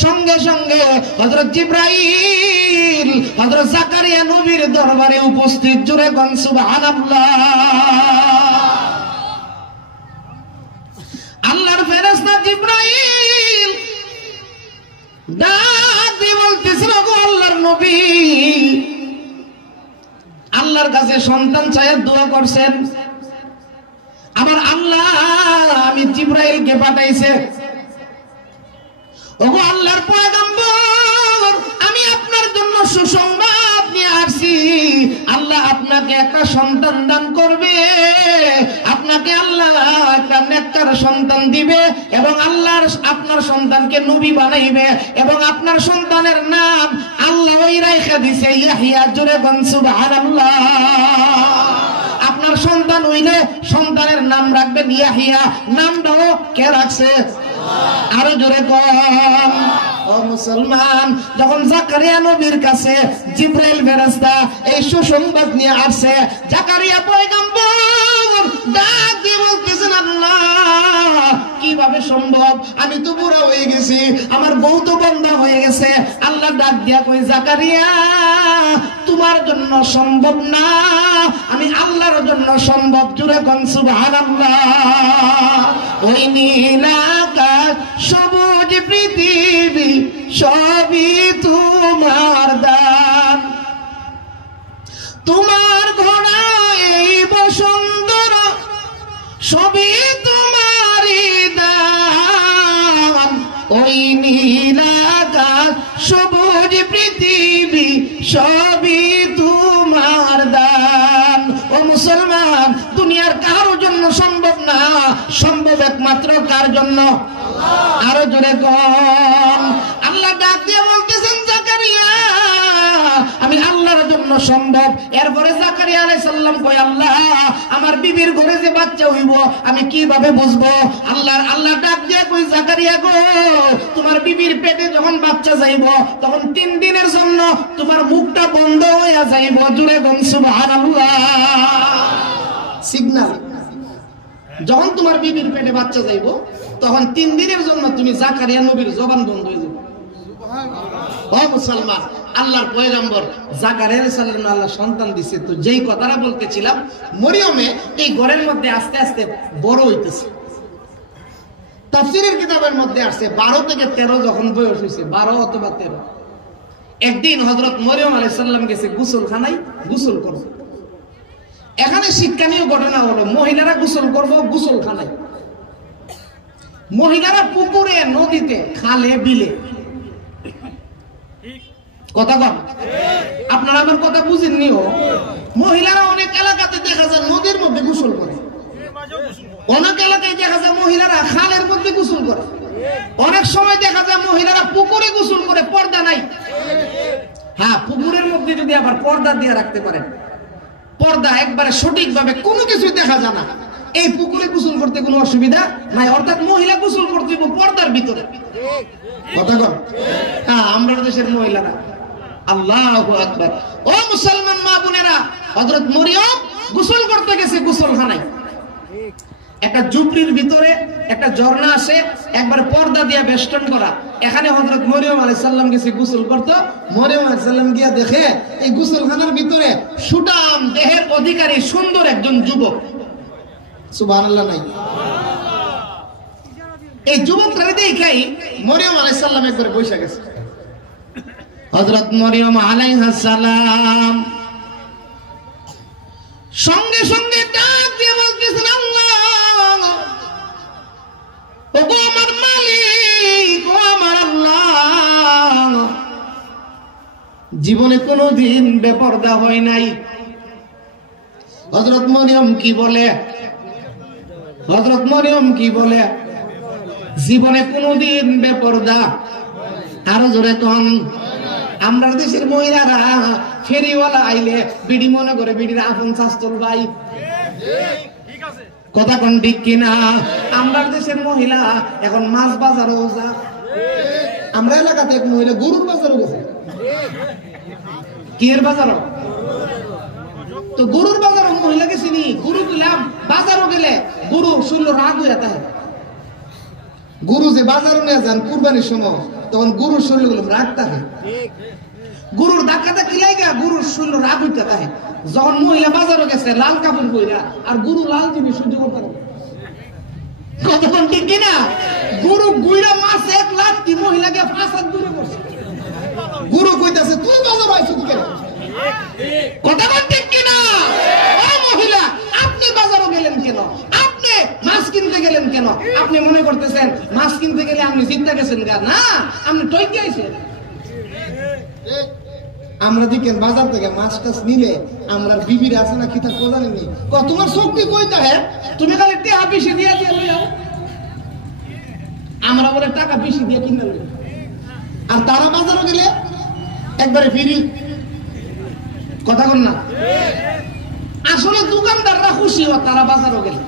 সঙ্গে সঙ্গে হযরত জিবরাইল হযরত জাকারিয়া নবীর দরবারে উপস্থিত। জোরে কোন সুবহানাল্লাহ। আল্লাহর ফেরেশতা জিবরাইল ডাক দিয়ে বলতেছিল, গো আল্লাহর নবী, আল্লাহর কাছে সন্তান চাইয়া দোয়া করছেন, আমার আল্লাহ আমি জিবরাইলকে পাঠাইছে। ওগো আল্লাহর পয়গম্বর, আমি আপনার জন্য সুসংবাদ নিয়ে আসছি। আল্লাহ আপনাকে একটা সন্তান দান করবে, আপনাকে আল্লাহ একটা নেককার সন্তান দিবে এবং আল্লাহর আপনার সন্তানকে নবী বানাইবে এবং আপনার সন্তানের নাম আল্লাহ ওই রাইখা দিছে ইয়াহইয়া। জোরে বল সুবহানাল্লাহ। আপনার সন্তান হইলে সন্তানের নাম রাখবেন ইয়াহইয়া। নামটাও কে রাখছে? আরো জোরে কম। ও মুসলমান, যখন জাকারিয়া নবীর কাছে জিবরাইল ফেরেশতা এই সুসংবাদ নিয়ে আসছে, জাকারিয়া পয়গম্বর ডাক দিয়ে বলতেছেন, আল্লাহ কিভাবে সম্ভব? আমি তো বুড়া হয়ে গেছি, আমার বউ তো বন্ধা হয়ে গেছে। আল্লাহ ডাক দিয়া কই, জাকারিয়া তোমার জন্য সম্ভব না, আমি আল্লাহর জন্য সম্ভব। জোরে কোন সুবহানাল্লাহ। ওই নীল আকাশ সবুজ পৃথিবী সবই তোমার দান, তোমার ঘোড়া এই বসন্তর সবই তোমারই দান। ওই নীল আকাশ সবুজ পৃথিবী সবই তোমার দান। ও মুসলমান, দুনিয়ার কারোর জন্য সম্ভব না, সম্ভব একমাত্র কার জন্য? আরো জোরে কম। আল্লাহ ডাক দিয়ে বলতেছেন, জাকারিয়া আমি আল্লাহর জন্য সম্ভব। এরপরে জাকারিয়া আলাইহিস সালাম কয়, আল্লাহ আমার বিবির ঘরে যে বাচ্চা হইব আমি কিভাবে বুঝবো? আল্লাহ ডাক দিয়ে কই, জাকারিয়া গো, তোমার বিবির পেটে যখন বাচ্চা যাইব তখন 3 দিনের জন্য তোমার মুখটা বন্ধ হইয়া যাইব। জোরে বল সুবহানাল্লাহ। সিগন্যাল, যখন তোমার বিবির পেটে বাচ্চা যাইব তখন 3 দিনের জন্য তুমি জাকারিয়া নবীর জবান বন্ধ হয়ে যাবে। ও মুসলমান, আল্লাহর পয়গম্বর জাকারিয়া আলাইহিস সালাম আল্লাহ সন্তান দিছে। তো যেই কথাটা বলতেছিলাম, মরিয়মে এই ঘরের মধ্যে আস্তে আস্তে বড় হইতেছে। তাফসীরের কিতাবের মধ্যে আসছে 12 থেকে 13 যখন বয়স হইছে, 12 অথবা 13, একদিন হযরত মরিয়ম আলাইহিস সালাম গেছে গোসলখানায় গোসল করতে। এখানে শিক্ষণীয় ঘটনা হলো, মহিলারা গোসল করবো গোসলখানায়, মহিলারা পুকুরে, নদীতে, খালে, বিলে। কথা কম, আপনারা আমার কথা বুঝেননি? মহিলারা অনেক এলাকাতে দেখা যায় নদীর মধ্যে গোসল করে, অনেক এলাকায় দেখা যায় মহিলারা খালের মধ্যে গোসল করে, অনেক সময় দেখা যায় মহিলারা পুকুরে গোসল করে, পর্দা নাই। হ্যাঁ, পুকুরের মধ্যে যদি আবার পর্দা দিয়ে রাখতে পারেন, পর্দা একবারে সঠিকভাবে কোনো কিছু দেখা যায় না, এই পুকুরে গোসল করতে কোনো অসুবিধা নাই। অর্থাৎ মহিলা গোসল করতে পর্দার ভিতরে। কথা কর। হ্যাঁ, আমরা দেশের মহিলারা, আল্লাহু আকবার। ও মুসলমান মা বোনেরা, হযরত মরিয়ম গোসল করতে গেছে গোসলখানায়। একটা ঝুপড়ির ভিতরে একটা ঝর্ণা আসে, একবার পর্দা দিয়ে বেষ্টন করা। এখানে হযরত মরিয়ম আলাইহিস সালাম গেছে গোসল করতে। মরিয়ম আলাইহিস সালাম গিয়া দেখে এই গোসলখানার ভিতরে সুঠাম দেহের অধিকারী সুন্দর একজন যুবক। সুবহানাল্লাহ নাই? এই যুবকটারে দেখাই মরিয়ম আলাইহিস সালাম একবারে বসে গেছে। হযরত মরিয়ম আলাইহিস সালাম সঙ্গে সঙ্গে ডাক দিয়ে বলতেছেন, আল্লাহ, ওগো আমার মালিক, ও আমার আল্লাহ, জীবনে কোনোদিন বেপরদা হয় নাই। হযরত মরিয়ম কি বলে? হযরত মরিয়ম কি বলে? জীবনে কোনোদিন বেপরদা। আরো জোরে কন। আমরা দেশের মহিলারা ফেরিওয়ালা আইলে বিড়ি মনে করে বিড়ির আপন শাস্তর ভাই। কথা কোন ঠিক কিনা? আমরা দেশের মহিলা এখন মাছ বাজারও যা, আমরা এলাকাতে এক মহিলা গরুর বাজারও গেছে। কি এর বাজারও? তো গরুর বাজারও মহিলা গেছে নি, গরু কিলাম বাজারও গেলে গরু শুনল রাগ হয়ে যায়। গরু যে বাজারও নিয়ে যান কুরবানির সময়, তখন গরুর শরীর গুলো রাগ থাকে, গরুর ধাক্কাটা কিলাই গা গরুর শরীর রাগ হইতে থাকে। যখন মহিলা বাজারও গেছে লাল কাপড় পইরা, আর গরু লাল জিনিস সহ্য করতে পারে কতক্ষণ, ঠিক কিনা? গরু গুইরা মাছ 1 লাখ কি মহিলাকে 5 হাত দূরে বসে, গরু কইতাছে তুই বাজার আইছিস কেন? কতক্ষণ, ঠিক কিনা? ও মহিলা, আপনি বাজারও গেলেন কেন? আপনি মাছ কিনতে গেলেন কেন? আপনি মনে করতেছেন মাছ কিনতে গেলে আপনি জিততে গেছেন গা? না, আপনি টইকে আইছেন। আমরা দেখেন বাজার থেকে মাছ টাছ নিলে আমরা বিবির আছে না কিতা জানেননি, তোমার শক্তি কইতা হে, তুমি খালি টাকা বেশি দিয়ে দিয়ে লইও। আমরা বলে টাকা বেশি দিয়ে কিনে লই, আর তারা বাজারে গেলে একবারে ফ্রি। কথা বল না? আসলে দোকানদাররা খুশি হয় তারা বাজারে গেলে।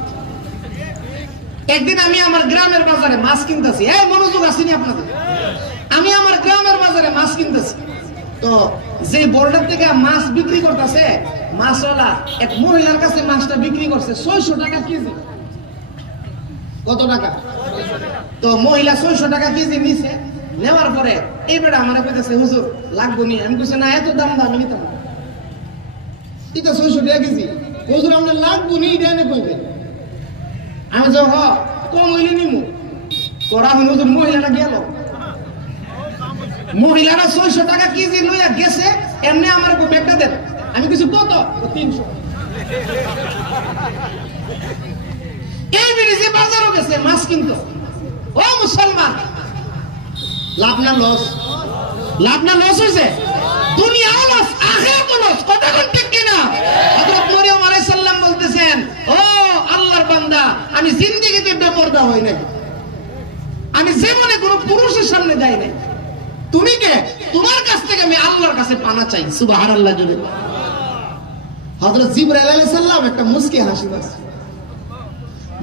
একদিন আমি আমার গ্রামের বাজারে মাছ কিনতেছি, এই মনোযোগ আসেনি আপনাদের, আমি আমার গ্রামের বাজারে মাছ কিনতেছি, তো যে বোর্ডার থেকে মাছ বিক্রি করতেছে, মাছওয়ালা এক মহিলার কাছে মাছটা বিক্রি করছে 600 টাকা কেজি। কত টাকা? তো মহিলা 600 টাকা কেজি নিছে, নেওয়ার পরে এইবার আমার কইতেছে হুজুর লাগবো নি, আমি কইছি না এত দাম দাম নিতাম না, এটা 600 টাকা কেজি, হুজুর আমরা লাগবো নি এটা এনে কইবেন। আমি যে হ কম হইলে নিমু, করা হল হুজুর মহিলাটা গেল, মহিলারা 600 টাকা কেজি লইয়া গেছে, এমনি আমার ব্যাগটা দেন, আমি কিছু কত 300। এই বিদেশে বাজারও গেছে মাছ কিনতো। ও মুসলমান, লাভ না লস? লাভ না লস হয়েছে? দুনিয়াও লস, আখিরাতও লস। কথা কোন ঠিক কিনা? হযরত মরিয়ম আলাইহিস সালাম বলতেছেন, ও আল্লাহর বান্দা, আমি জিন্দেগিতে বেপরদা হই নাই, আমি জীবনে কোনো পুরুষের সামনে যাই নাই, তুমি কে? তোমার কাছ থেকে আমি আল্লাহর কাছে পানা চাই। সুবহানাল্লাহ জোরে। হযরত জিবরাইল আলাইহিস সালাম একটা মুস্কি হাসি দিয়েছে।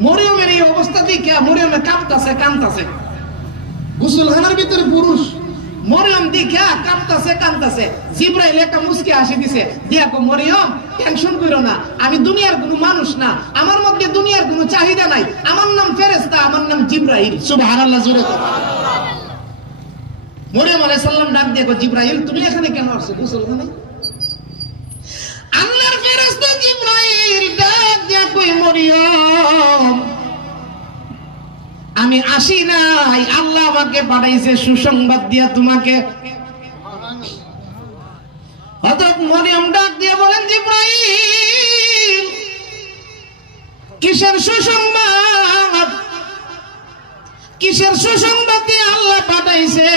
মরিয়মের এই অবস্থা দেখে মরিয়মে কাঁপতাছে কাঁদতাছে, গোসলখানার ভিতরে পুরুষ, মরিয়ম দেখে কাঁপতাছে কাঁদতাছে। জিবরাইল একটা মুস্কি হাসি দিছে, দিয়া কো মরিয়ম টেনশন কইরো না, আমি দুনিয়ার কোনো মানুষ না, আমার মধ্যে দুনিয়ার কোনো চাহিদা নাই, আমার নাম ফেরেশতা, আমার নাম জিবরাইল। সুবহানাল্লাহ জোরে। মরিয়ম আলাইহিস সালাম ডাক দিয়ে কো জিবরাইল তুমি এখানে কেন আসছো গোসলখানায়? আল্লাহর ফেরেশতা জিবরাইল ডাক দিয়ে কই মরিয়ম আমি আসি নাই, আল্লাহ আমাকে পাঠাইছে সুসংবাদ দিয়া তোমাকে। হযরত মরিয়ম ডাক দিয়ে বলেন জিবরাইল কিসের সুসংবাদ? কিসের সুসংবাদ দিয়ে আল্লাহ পাঠাইছে?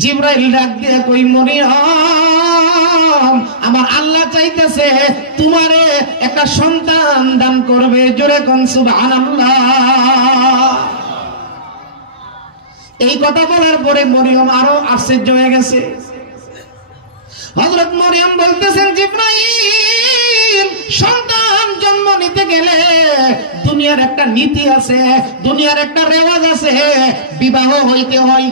জিবরাইল ডাক দিয়ে কই মরিয়ম আমার আল্লাহ চাইতেছে তোমারে একটা সন্তান দান করবে। জোরে কোন সুবহানাল্লাহ। এই কথা বলার পরে মরিয়ম আরো আশ্চর্য হয়ে গেছে। হযরত মরিয়ম বলতেছেন জিবরাইল সন্তান জন্ম নিতে গেলে দুনিয়ার একটা নীতি আছে, দুনিয়ার একটা রেওয়াজ আছে, বিবাহ হইতে হয়।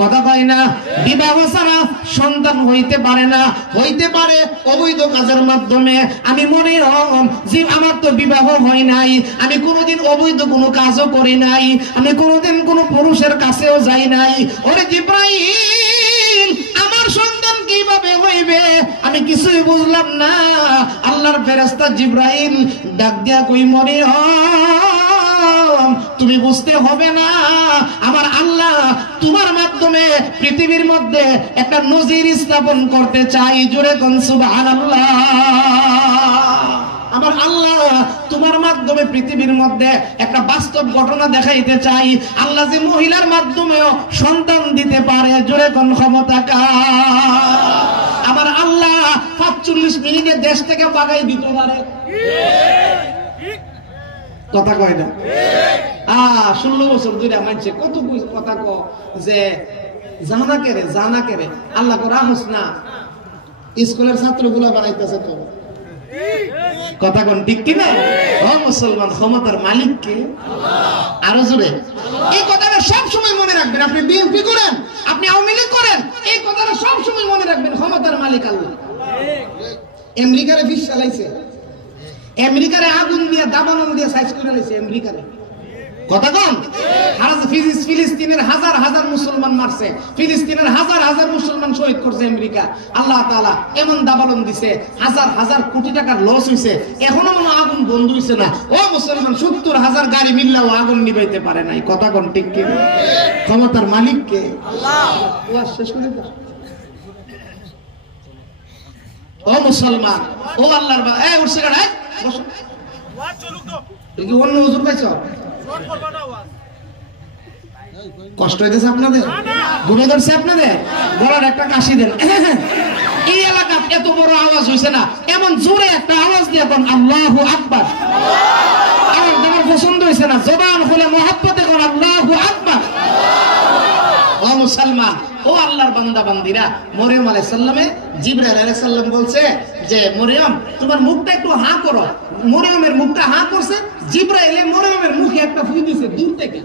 কথা কয় না? বিবাহ ছাড়া সন্তান হইতে পারে না, হইতে পারে অবৈধ কাজের মাধ্যমে। আমি মনে যে আমার তো বিবাহ হয় নাই, আমি কোনোদিন অবৈধ কোনো কাজও করি নাই, আমি কোনোদিন কোনো পুরুষের কাছেও যাই নাই। ওরে জিবরাইল আমার সন্তান কিভাবে হইবে? আমি কিছুই বুঝলাম না। আল্লাহর ফেরেশতা জিবরাইল ডাক দিয়া কই মরিয়ম তুমি বুঝতে হবে না, আমার আল্লাহ তোমার মাধ্যমে পৃথিবীর মধ্যে একটা নজির স্থাপন করতে চাই। জোরে কোন সুবহানাল্লাহ। আমার আল্লাহ তোমার মাধ্যমে পৃথিবীর মধ্যে একটা বাস্তব ঘটনা দেখাইতে চাই। আল্লাহ যে মহিলার মাধ্যমেও সন্তান দিতে পারে। জোরে কোন ক্ষমতা কার? আমার আল্লাহ 45 মিনিটে দেশ থেকে বাগাই দিতে পারে। কথা কয় না? 16 বছর ধরে মানছে কত কথা ক যে জানা কেরে আল্লাহ কো রাহস না, স্কুলের ছাত্রগুলো বানাইতেছে তো কথা কোন ঠিক কি না? ও মুসলমান, ক্ষমতার মালিক কে? আরো জোরে এই কথাটা সব সময় মনে রাখবেন। আপনি বিএনপি করেন, আপনি আওয়ামী লীগ করেন, এই কথাটা সব সময় মনে রাখবেন, ক্ষমতার মালিক আল্লাহ। আমেরিকারে বিষ চালাইছে, আমেরিকারে আগুন দিয়ে দাবানল দিয়ে সাইজ করে লাইছে আমেরিকারে। কথা কম। ফিলিস্তিনের হাজার হাজার মুসলমান মারছে, ফিলিস্তিনের হাজার হাজার মুসলমান শহীদ করছে আমেরিকা। আল্লাহ তাআলা এমন দাবালন দিছে, হাজার হাজার কোটি টাকার লস হইছে, এখনো মনে আগুন বন্ধ হইছে না। ও মুসলমান, 70,000 গাড়ি মিললেও আগুন নিভাইতে পারে নাই। কথা কোন ঠিক কি? ক্ষমতার মালিক কে? আল্লাহ। ওয়াজ শেষ করে দাও। ও মুসলমান, ও আল্লাহর উঠছে গাড়াই বসো। ওয়াজ চলুক তো। কি অন্য হুজুর পাইছো? কষ্ট হইতেছে আপনাদের? গুণে ধরছে আপনাদের? গলার একটা কাশি দেন। এই এলাকা এত বড় আওয়াজ হইছে না, এমন জোরে একটা আওয়াজ দিয়ে কোন আল্লাহু আকবার। আমার তোমার পছন্দ হইছে না, জবান খুলে মহব্বতে কোন আল্লাহু আকবার। ও মুসলমান, ও আল্লাহর বান্দা বান্দিরা, মরিয়ম আলাইহিস সালামে জিবরাইল আলাইহিস সালাম বলছে যে মরিয়ম তোমার মুখটা একটু হা করো। মরিয়মের মুখটা হা করছে, জিবরাইল মরিয়মের মুখে একটা ফু দিছে দূর থেকে।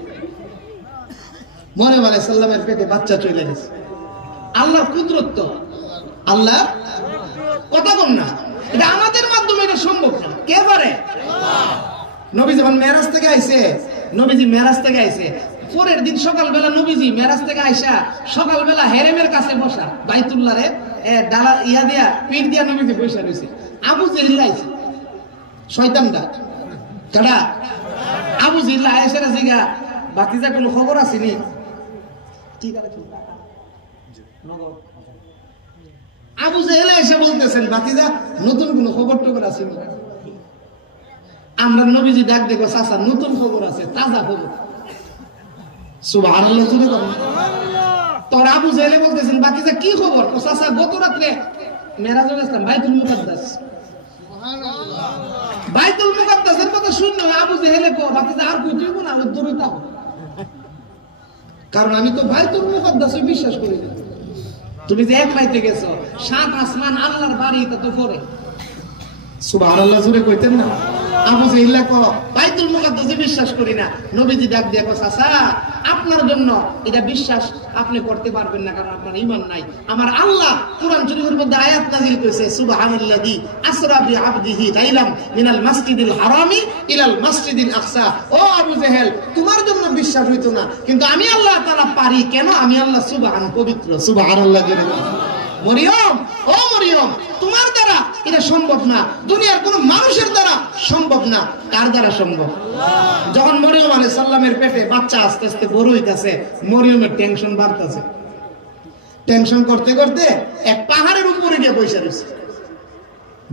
মরিয়ম আলাইহিস সালামের পেটে বাচ্চা চলে গেছে। আল্লাহর কুদরত, আল্লাহ। কথা বল না, এটা আমাদের মাধ্যমে এটা সম্ভব না। কে পারে? নবী যখন মেরাজ থেকে আইছে, নবীজি মেরাজ থেকে আইছে, পরের দিন সকালবেলা নবীজি মেরাজ থেকে আইসা সকালবেলা হেরেমের কাছে বসা, বাইতুল্লাহরে ডালা ইয়া দিয়া পিঠ দিয়া নবীজি বসে রয়েছে। আবু জেহেল আইছে, শয়তানটা কাটা। আবু জেহেল আয়েশা জিগা, বাতিজা কোনো খবর আসেনি? ঠিক আছে। আবু জেহেল এসে বলতেছেন, বাতিজা নতুন কোনো খবর টবর আসেনি? আমরা নবীজি ডাক দেখো, চাচা নতুন খবর আছে, তাজা খবর। সুবহানাল্লাহ। তোর আবু জেহেল বলতেছেন, বাতিজা কি খবর? ও চাচা গত রাত্রে মেরাজে গেছিলাম বাইতুল মুকাদ্দাস। বাইতুল মুকাদ্দাসের কথা শুনলো আবু জেহেল কো, বাতিজা আর কই তুই না উত্তরই তা, কারণ আমি তো বাইতুল মুকাদ্দাসে বিশ্বাস করি না। তুমি যে এক পাইতে গেছো, 7 আসমান আল্লাহর বাড়ি, তা তো পরে সুবহানাল্লাহ জোরে কইতেন না? আবু জেহেল কো বাইতুল মুকাদ্দাসে বিশ্বাস করি না। নবীজি ডাক দিয়া কো, চাচা আপনার জন্য এটা বিশ্বাস আপনি করতে পারবেন না, কারণ আপনার ঈমান নাই। আমার আল্লাহ কোরআন শরীফের মধ্যে আয়াত নাযিল করেছে, সুবহানাল্লাযী আসরা বিআবদিহি লাইলাম মিনাল মাসজিদিল হারামি ইলাল মাসজিদিল আকসা। ও আবু জেহেল, তোমার জন্য বিশ্বাস হইতো না, কিন্তু আমি আল্লাহ তাআলা পারি। কেন? আমি আল্লাহ সুবহান, পবিত্র। সুবহানাল্লাহ। মরিয়ম, ও মরিয়ম, তোমার দ্বারা এটা সম্ভব না, দুনিয়ার কোন মানুষের দ্বারা সম্ভব না। কার দ্বারা সম্ভব? যখন মরিয়ম আলাইহিস সালামের পেটে বাচ্চা আস্তে আস্তে বড় হইতাছে, মরিয়মের টেনশন বাড়তাছে। টেনশন করতে করতে এক পাহাড়ের উপরে গিয়ে বসে রয়েছে।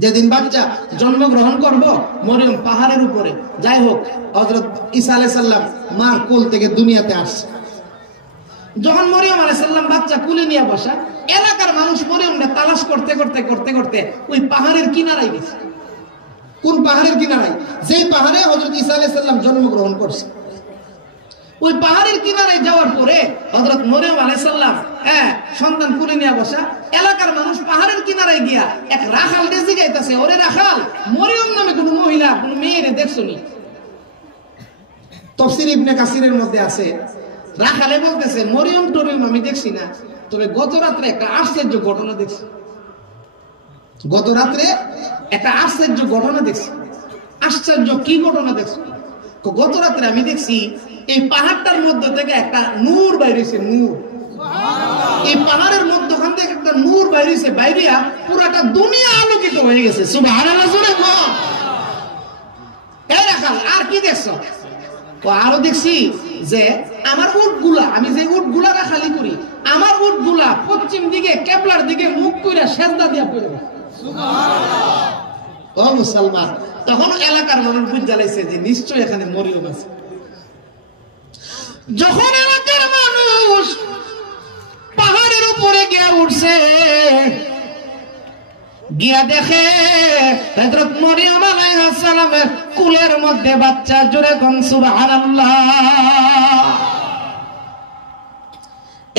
যেদিন বাচ্চা জন্মগ্রহণ করব, মরিয়ম পাহাড়ের উপরে। যাই হোক, হযরত ঈসা আলাইহিস সালাম মার কোল থেকে দুনিয়াতে আসছে। যখন মরিয়ম আলাইহিস সালাম বাচ্চা কুলে নিয়ে বসা, এলাকার মানুষ মরিয়মকে তালাশ করতে করতে করতে করতে ওই পাহাড়ের কিনারায় গেছে। কোন পাহাড়ের কিনারায়? যেই পাহাড়ে হযরত ঈসা আলাইহিস সালাম জন্মগ্রহণ করছে। ওই পাহাড়ের কিনারায় যাওয়ার পরে হযরত মরিয়ম আলাইহিস সালাম সন্তান কুলে নিয়ে বসা, এলাকার মানুষ পাহাড়ের কিনারায় গিয়া এক রাখাল ডেসি গাইতেছে, ওরে রাখাল, মরিয়ম নামে কোন মহিলা কোন মেয়েরে দেখছনি? তাফসীর ইবনে কাসিরের মধ্যে আছে, রাখালে বলতেছে মরিয়ম টরিয়ম আমি দেখছি না, তবে গত রাত্রে একটা আশ্চর্য ঘটনা দেখছি। গত রাত্রে একটা আশ্চর্য ঘটনা দেখছি। আশ্চর্য কি ঘটনা দেখছি? গত রাত্রে আমি দেখছি এই পাহাড়টার মধ্যে থেকে একটা নূর বাইরেছে, নূর। এই পাহাড়ের মধ্যখান থেকে একটা নূর বাইরেছে, বাইরিয়া পুরাটা দুনিয়া আলোকিত হয়ে গেছে। সুবহানাল্লাহ জোরে বল। এই রাখাল, আর কি দেখছো? আরো দেখছি যে আমার উটগুলা, আমি যে উটগুলা রাখালি করি, আমার উটগুলা পশ্চিম দিকে কেবলার দিকে মুখ কইরা সেজদা দিয়া পড়ে গেছে। সুবহানাল্লাহ। ও মুসলমান, তখন এলাকার মানুষ বুঝে জ্বালাইছে যে নিশ্চয় এখানে মরিয়ম আছে। যখন এলাকার মানুষ পাহাড়ের উপরে গিয়ে উঠছে, গিয়া দেখে হযরত মরিয়ম আলাইহিস সালামের কুলের মধ্যে বাচ্চা। জোরে কোন সুবহানাল্লাহ।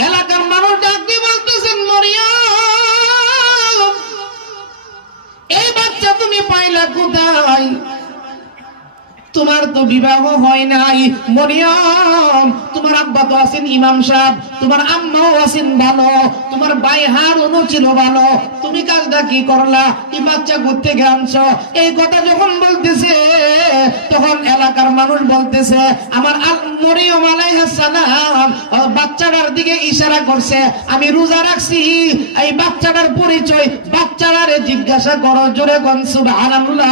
এলাকার মানুষ ডাক দিয়ে বলতেছেন, মরিয়ম, এই বাচ্চা তুমি পাই পাইলা কোথায়? তোমার তো বিবাহ হয় নাই মরিয়ম, তোমার আব্বা তো আছেন ইমাম সাহেব, তোমার আম্মাও আছেন ভালো, তোমার ভাই হারুনও ছিল ভালো, তুমি কাজটা কি করলা? এই বাচ্চা ঘুরতে গেছো। এই কথা যখন বলতেছে তখন এলাকার মানুষ বলতেছে আমার মরিয়ম আলাইহিস সালাম বাচ্চাটার দিকে ইশারা করছে, আমি রোজা রাখছি, এই বাচ্চাটার পরিচয় বাচ্চাটারে জিজ্ঞাসা করো। জোরে কোন সুবহানাল্লাহ।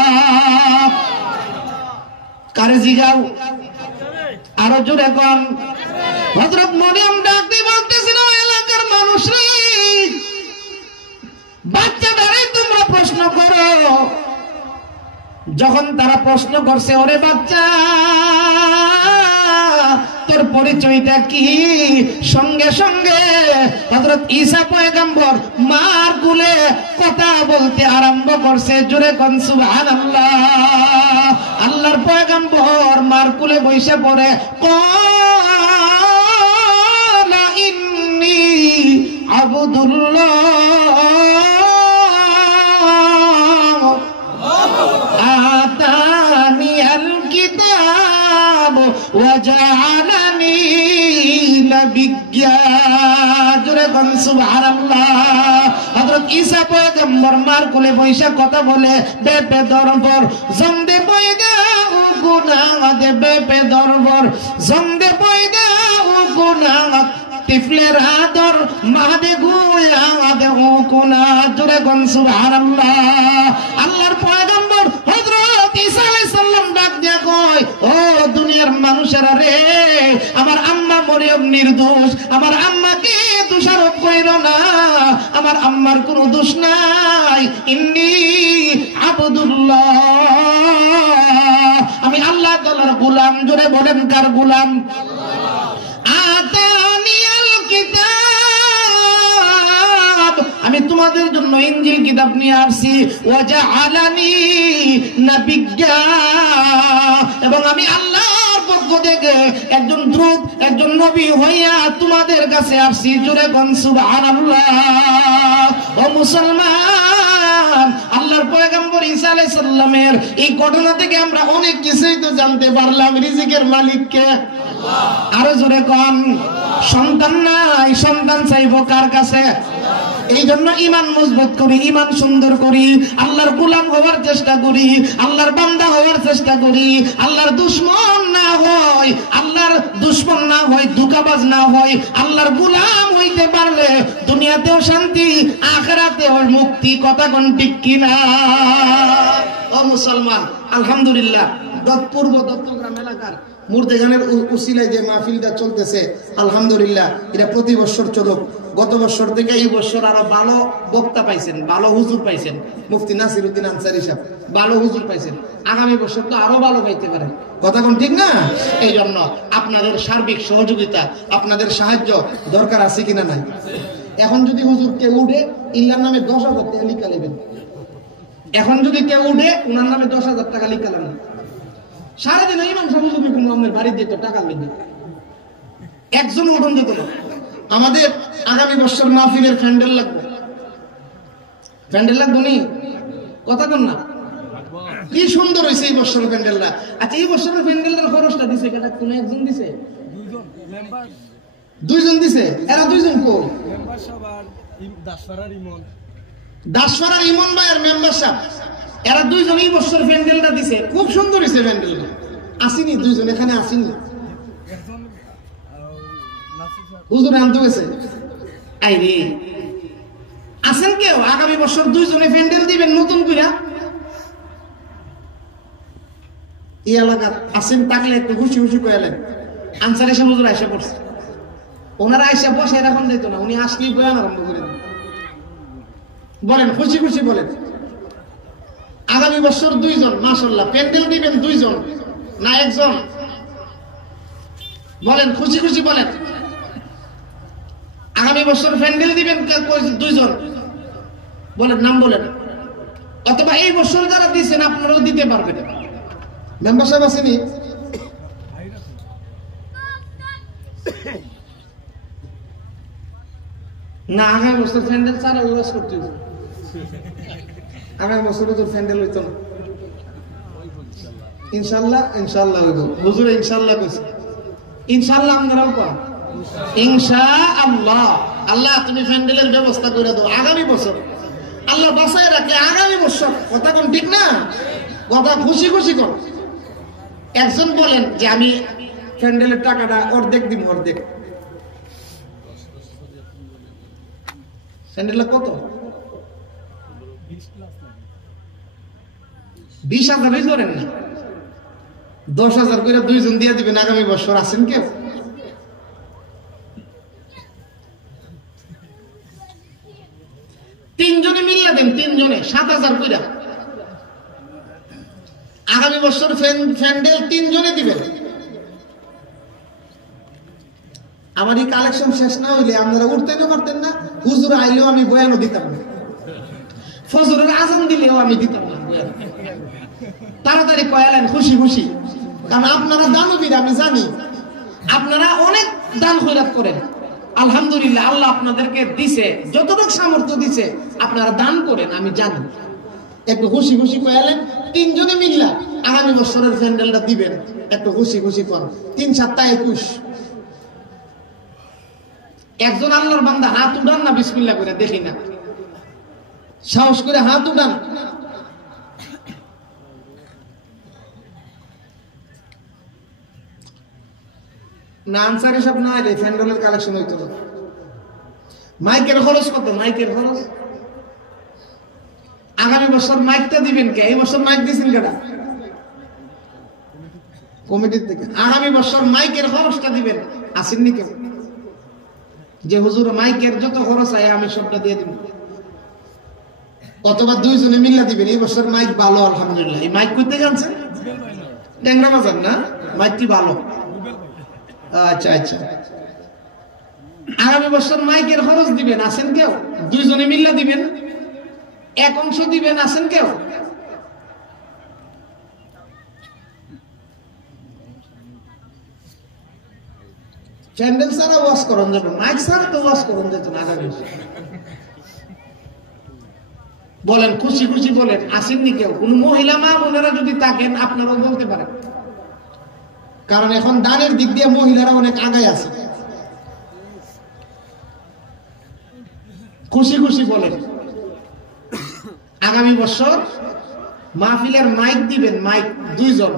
কারে জিগাও? আরো জোরে কোন। হযরত মরিয়ম ডাক দিয়ে বলতেছিল এলাকার মানুষরা, বাচ্চাটারে তোমরা প্রশ্ন করো। যখন তারা প্রশ্ন করছে, ওরে বাচ্চা তোর পরিচয়টা কি? সঙ্গে সঙ্গে হযরত ঈসা পয়গম্বর মার কোলে কথা বলতে আরম্ভ করছে। জোরে কোন সুবহানাল্লাহ। আল্লাহর পয়গম্বর মার কোলে বসে পড়ে, ক্বালা ইন্নী আবদুল্লাহ আতানিয়াল কিতাব ওয়া জাআলানি নাবিয়্যা। জোরে কোন সুবহানাল্লাহ। হযরত ঈসা পয়গম্বর মার কোলে বসে কথা বলে, বেপে দরবর জন্দে পয়দা ও গুনাহ দে, বেপে দরবর জন্দে পয়দা ও গুনাহ তিফলের আদর মাদে গুয়া দে ও গুনাহ। জোরে কোন সুবহানাল্লাহ। আল্লাহর পয়গম্বর হযরত ঈসা আলাইহিস সালাম ডাক দিয়ে কয়, ও দুনিয়ার মানুষেরা রে, আমার আম্মা মরিয়ম নির্দোষ, আমার আম্মাকে দোষারোপ কইরো না, আমার আম্মার কোনো দোষ নাই। ইন্নী আবদুল্লাহ, আমি আল্লাহ তাআলার গোলাম। জোরে বলেন কার গোলাম? আতানিয়াল কিতাব, আমি তোমাদের জন্য ইনজিল কিতাব নিয়ে আসছি। ওয়া জাআলানি নাবিয়্যা, এবং আমি আল্লাহর পক্ষ থেকে একজন দূত, একজন নবী হইয়া তোমাদের কাছে আসছি। জোরে কোন সুবহানাল্লাহ। ও মুসলমান, আল্লাহর পয়গম্বর ঈসা আলাইহিস সালামের এই ঘটনা থেকে আমরা অনেক কিছুই তো জানতে পারলাম। রিজিকের মালিক কে? আল্লাহ। আরো জোরে কোন। সন্তান নাই, সন্তান চাইবো কার কাছে? এই জন্য ইমান মজবুত করি, ইমান সুন্দর করি, আল্লাহর গোলাম হওয়ার চেষ্টা করি, আল্লাহর বান্দা হওয়ার চেষ্টা করি, আল্লাহর দুশমন না হই, আল্লাহর দুশমন না হই, ধোঁকাবাজ না হই, আল্লাহর গোলাম হইতে পারলে দুনিয়াতেও শান্তি, আখিরাতেও মুক্তি। কথা কোন ঠিক কিনা? ও মুসলমান, আলহামদুলিল্লাহ পূর্ব দত্তগ্রাম এলাকার মুর্দেগানের উসিলায় যে মাহফিলটা চলতেছে, আলহামদুলিল্লাহ এটা প্রতি বছর চলুক। গত বছর থেকে এই বছর আরো ভালো বক্তা পাইছেন, ভালো হুজুর পাইছেন। মুফতি নাসিরউদ্দিন আনসারী সাহেব ভালো হুজুর পাইছেন। আগামী বছর তো আরো ভালো পাইতে পারেন। কথা কোন ঠিক না? এই জন্য আপনাদের সার্বিক সহযোগিতা, আপনাদের সাহায্য দরকার আছে কিনা নাই? এখন যদি হুজুর কেউ উঠে ইল্লার নামে 10,000 টাকা লিখা নেবেন। এখন যদি কেউ উঠে ওনার নামে 10,000 টাকা লিখা নেবেন। সারাদিন ইমাম সাহেব হুজুর কোনো আমাদের বাড়িতে দিত টাকা লেগে, একজন উঠন দিত না। আমাদের আগামী বছর মাহফিলের প্যান্ডেল লাগবে, প্যান্ডেল লাগবে নি? কথা কোন না? কি সুন্দর হয়েছে এই বছরের প্যান্ডেলটা। আচ্ছা, এই বছরের প্যান্ডেলটার খরচটা দিছে কেটা? কোন একজন দিছে? দুইজন দিছে। এরা দুইজন কোন? দাসপাড়ার ইমন ভাই আর মেম্বার সাহেব, এরা দুইজন এই বছর প্যান্ডেলটা দিছে। খুব সুন্দর হয়েছে প্যান্ডেলটা। আসেনি দুইজন, এখানে আসেনি, হুজুর আনতে গেছে। আইরে আসেন কেউ? আগামী বছর দুইজনে প্যান্ডেল দিবেন নতুন করে। এই এলাকার আসেন থাকলে একটু খুশি খুশি কয়েলেন। আনসার এসে হুজুর আইসা পড়ছে, ওনারা আইসা বসে এরকম দিত না, উনি আসলেই বয়ান আরম্ভ করে দেন। বলেন খুশি খুশি বলেন। আগামী বছর দুইজন মাশাআল্লাহ প্যান্ডেল দিবেন, দুইজন না একজন? বলেন খুশি খুশি বলেন। আগামী বছর প্যান্ডেল দিবেন দুইজন, বলেন নাম বলেন। অথবা এই বছর যারা দিচ্ছেন আপনারাও দিতে পারবেন। মেম্বার সাহেব আসেনি? না, আগামী বছর প্যান্ডেল ছাড়া ওয়াজ করতে হবে। আগামী বছর তো প্যান্ডেল হইতো না। ইনশাআল্লাহ ইনশাআল্লাহ হইব হুজুর ইনশাআল্লাহ কইছে ইনশাআল্লাহ আমরাও কর ইনশাআল্লাহ আল্লাহ তুমি প্যান্ডেলের ব্যবস্থা করে দাও আগামী বছর আল্লাহ বাঁচায় রাখলে আগামী বছর কথা কোন ঠিক না কথা খুশি খুশি কর একজন বলেন যে আমি প্যান্ডেলের টাকাটা অর্ধেক দিব অর্ধেক প্যান্ডেলটা কত 20,000 ধরেন না 10,000 করে দুইজন দিয়ে দিবেন আগামী বছর আছেন কেউ তিনজনে মিল্লা দেন তিনজনে 7,000 করে আগামী বছর প্যান্ডেল তিনজনে দিবেন আমার এই কালেকশন শেষ না হইলে আপনারা উঠতেন পারতেন না হুজুর আইলেও আমি বয়ানও দিতাম না ফজরের আজান দিলেও আমি দিতাম না তাড়াতাড়ি কয়ালেন খুশি খুশি কারণ আপনারা দানবীর আমি জানি আপনারা অনেক দান খয়রাত করেন আলহামদুলিল্লাহ আল্লাহ আপনাদেরকে দিছে যতটুকু সামর্থ্য দিছে আপনারা দান করেন আমি জানি একটু খুশি খুশি কয়ালেন তিনজনে মিল্লা আগামী বছরের প্যান্ডেলটা দিবেন একটু খুশি খুশি করেন 3-7-21 একজন আল্লাহর বান্দা হাত উঠান না বিসমিল্লাহ করে দেখি না সাহস করে হাত উঠান না আনসারে সব না আইলে প্যান্ডেলের কালেকশন হইতো না মাইকের খরচ কত মাইকের খরচ আগামী বছর মাইকটা দিবেন কে এই বছর মাইক দিয়েছেন কেটা কমিটির থেকে আগামী বছর মাইকের খরচটা দিবেন আসেননি কেউ যে হুজুর মাইকের যত খরচ হয় আমি সবটা দিয়ে দিব অথবা দুইজনে মিল্লা দিবেন এই বছর মাইক ভালো আলহামদুলিল্লাহ এই মাইক করতে জানছেন ট্যাংরা বাজার না মাইকটি ভালো আচ্ছা আচ্ছা আগামী বছর মাইকের খরচ দিবেন আছেন কেউ দুইজনে মিল্লা দিবেন এক অংশ দিবেন আছেন কেউ প্যান্ডেল ছাড়া ওয়াশ করুন যাবে মাইক ছাড়া তো ওয়াশ করুন যেত না আগামী বলেন খুশি খুশি বলেন আসেননি কেউ কোন মহিলা মা বোনেরা যদি থাকেন আপনারাও বলতে পারেন কারণ এখন দানের দিক দিয়ে মহিলারা অনেক আগায় আছে খুশি খুশি বলেন আগামী বছর মাহফিলের মাইক দিবেন মাইক দুইজন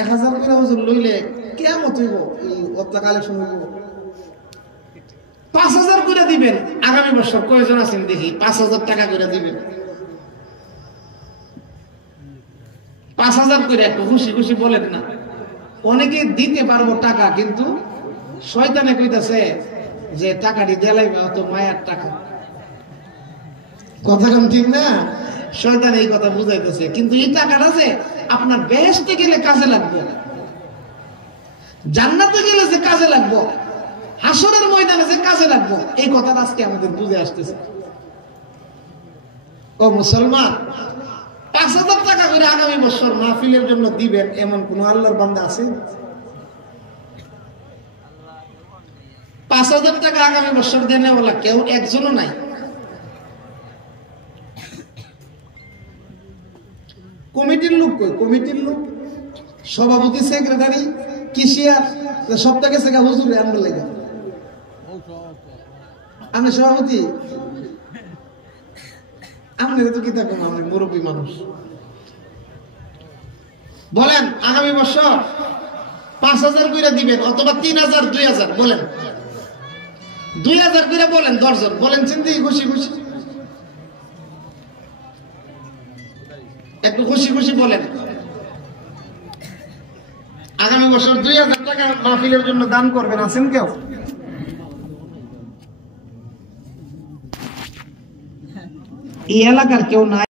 এক 1,000 করে হুজুর লইলে কিয়ামত হইব এই ওত্তা কালেকশন হইব 5,000 করে দিবেন আগামী বছর কয়জন আছেন দেখি 5,000 টাকা করে দিবেন 5,000 করে একটু খুশি খুশি বলেন না অনেকে দিতে পারবো টাকা কিন্তু শয়তানে কইতাছে যে টাকাটি দেলাইবে অত মায়ার টাকা কথা কম ঠিক না শয়তান এই কথা বুঝাইতেছে কিন্তু এই টাকাটা যে আপনার বেহেশতে গেলে কাজে লাগবে জান্নাতে গেলে যে কাজে লাগবে হাসরের ময়দানে যে কাজে লাগবে এই কথাটা আজকে আমাদের বুঝে আসতেছে ও মুসলমান 5,000 টাকা করে আগামী বছর মাহফিলের জন্য দিবেন এমন কোন আল্লাহর বান্দা আছে 5,000 টাকা আগামী বছর দেনে বলা কেউ একজনও নাই কমিটির লোক কই কমিটির লোক সভাপতি সেক্রেটারি কিশিয়ার সপ্তাহে সেগা হুজুরে আনবার লাগে আমি সভাপতি আপনারা তো কি থাকুন আমি মুরব্বী মানুষ বলেন আগামী বছর 5,000 করে দিবেন অথবা 3,000 2,000 বলেন 2,000 করে বলেন 10 জন বলেন চিন্তি খুশি খুশি একটু খুশি খুশি বলেন আগামী বছর 2,000 টাকা মাহফিলের জন্য দান করবেন আছেন কেউ এই এলাকার কেউ নাই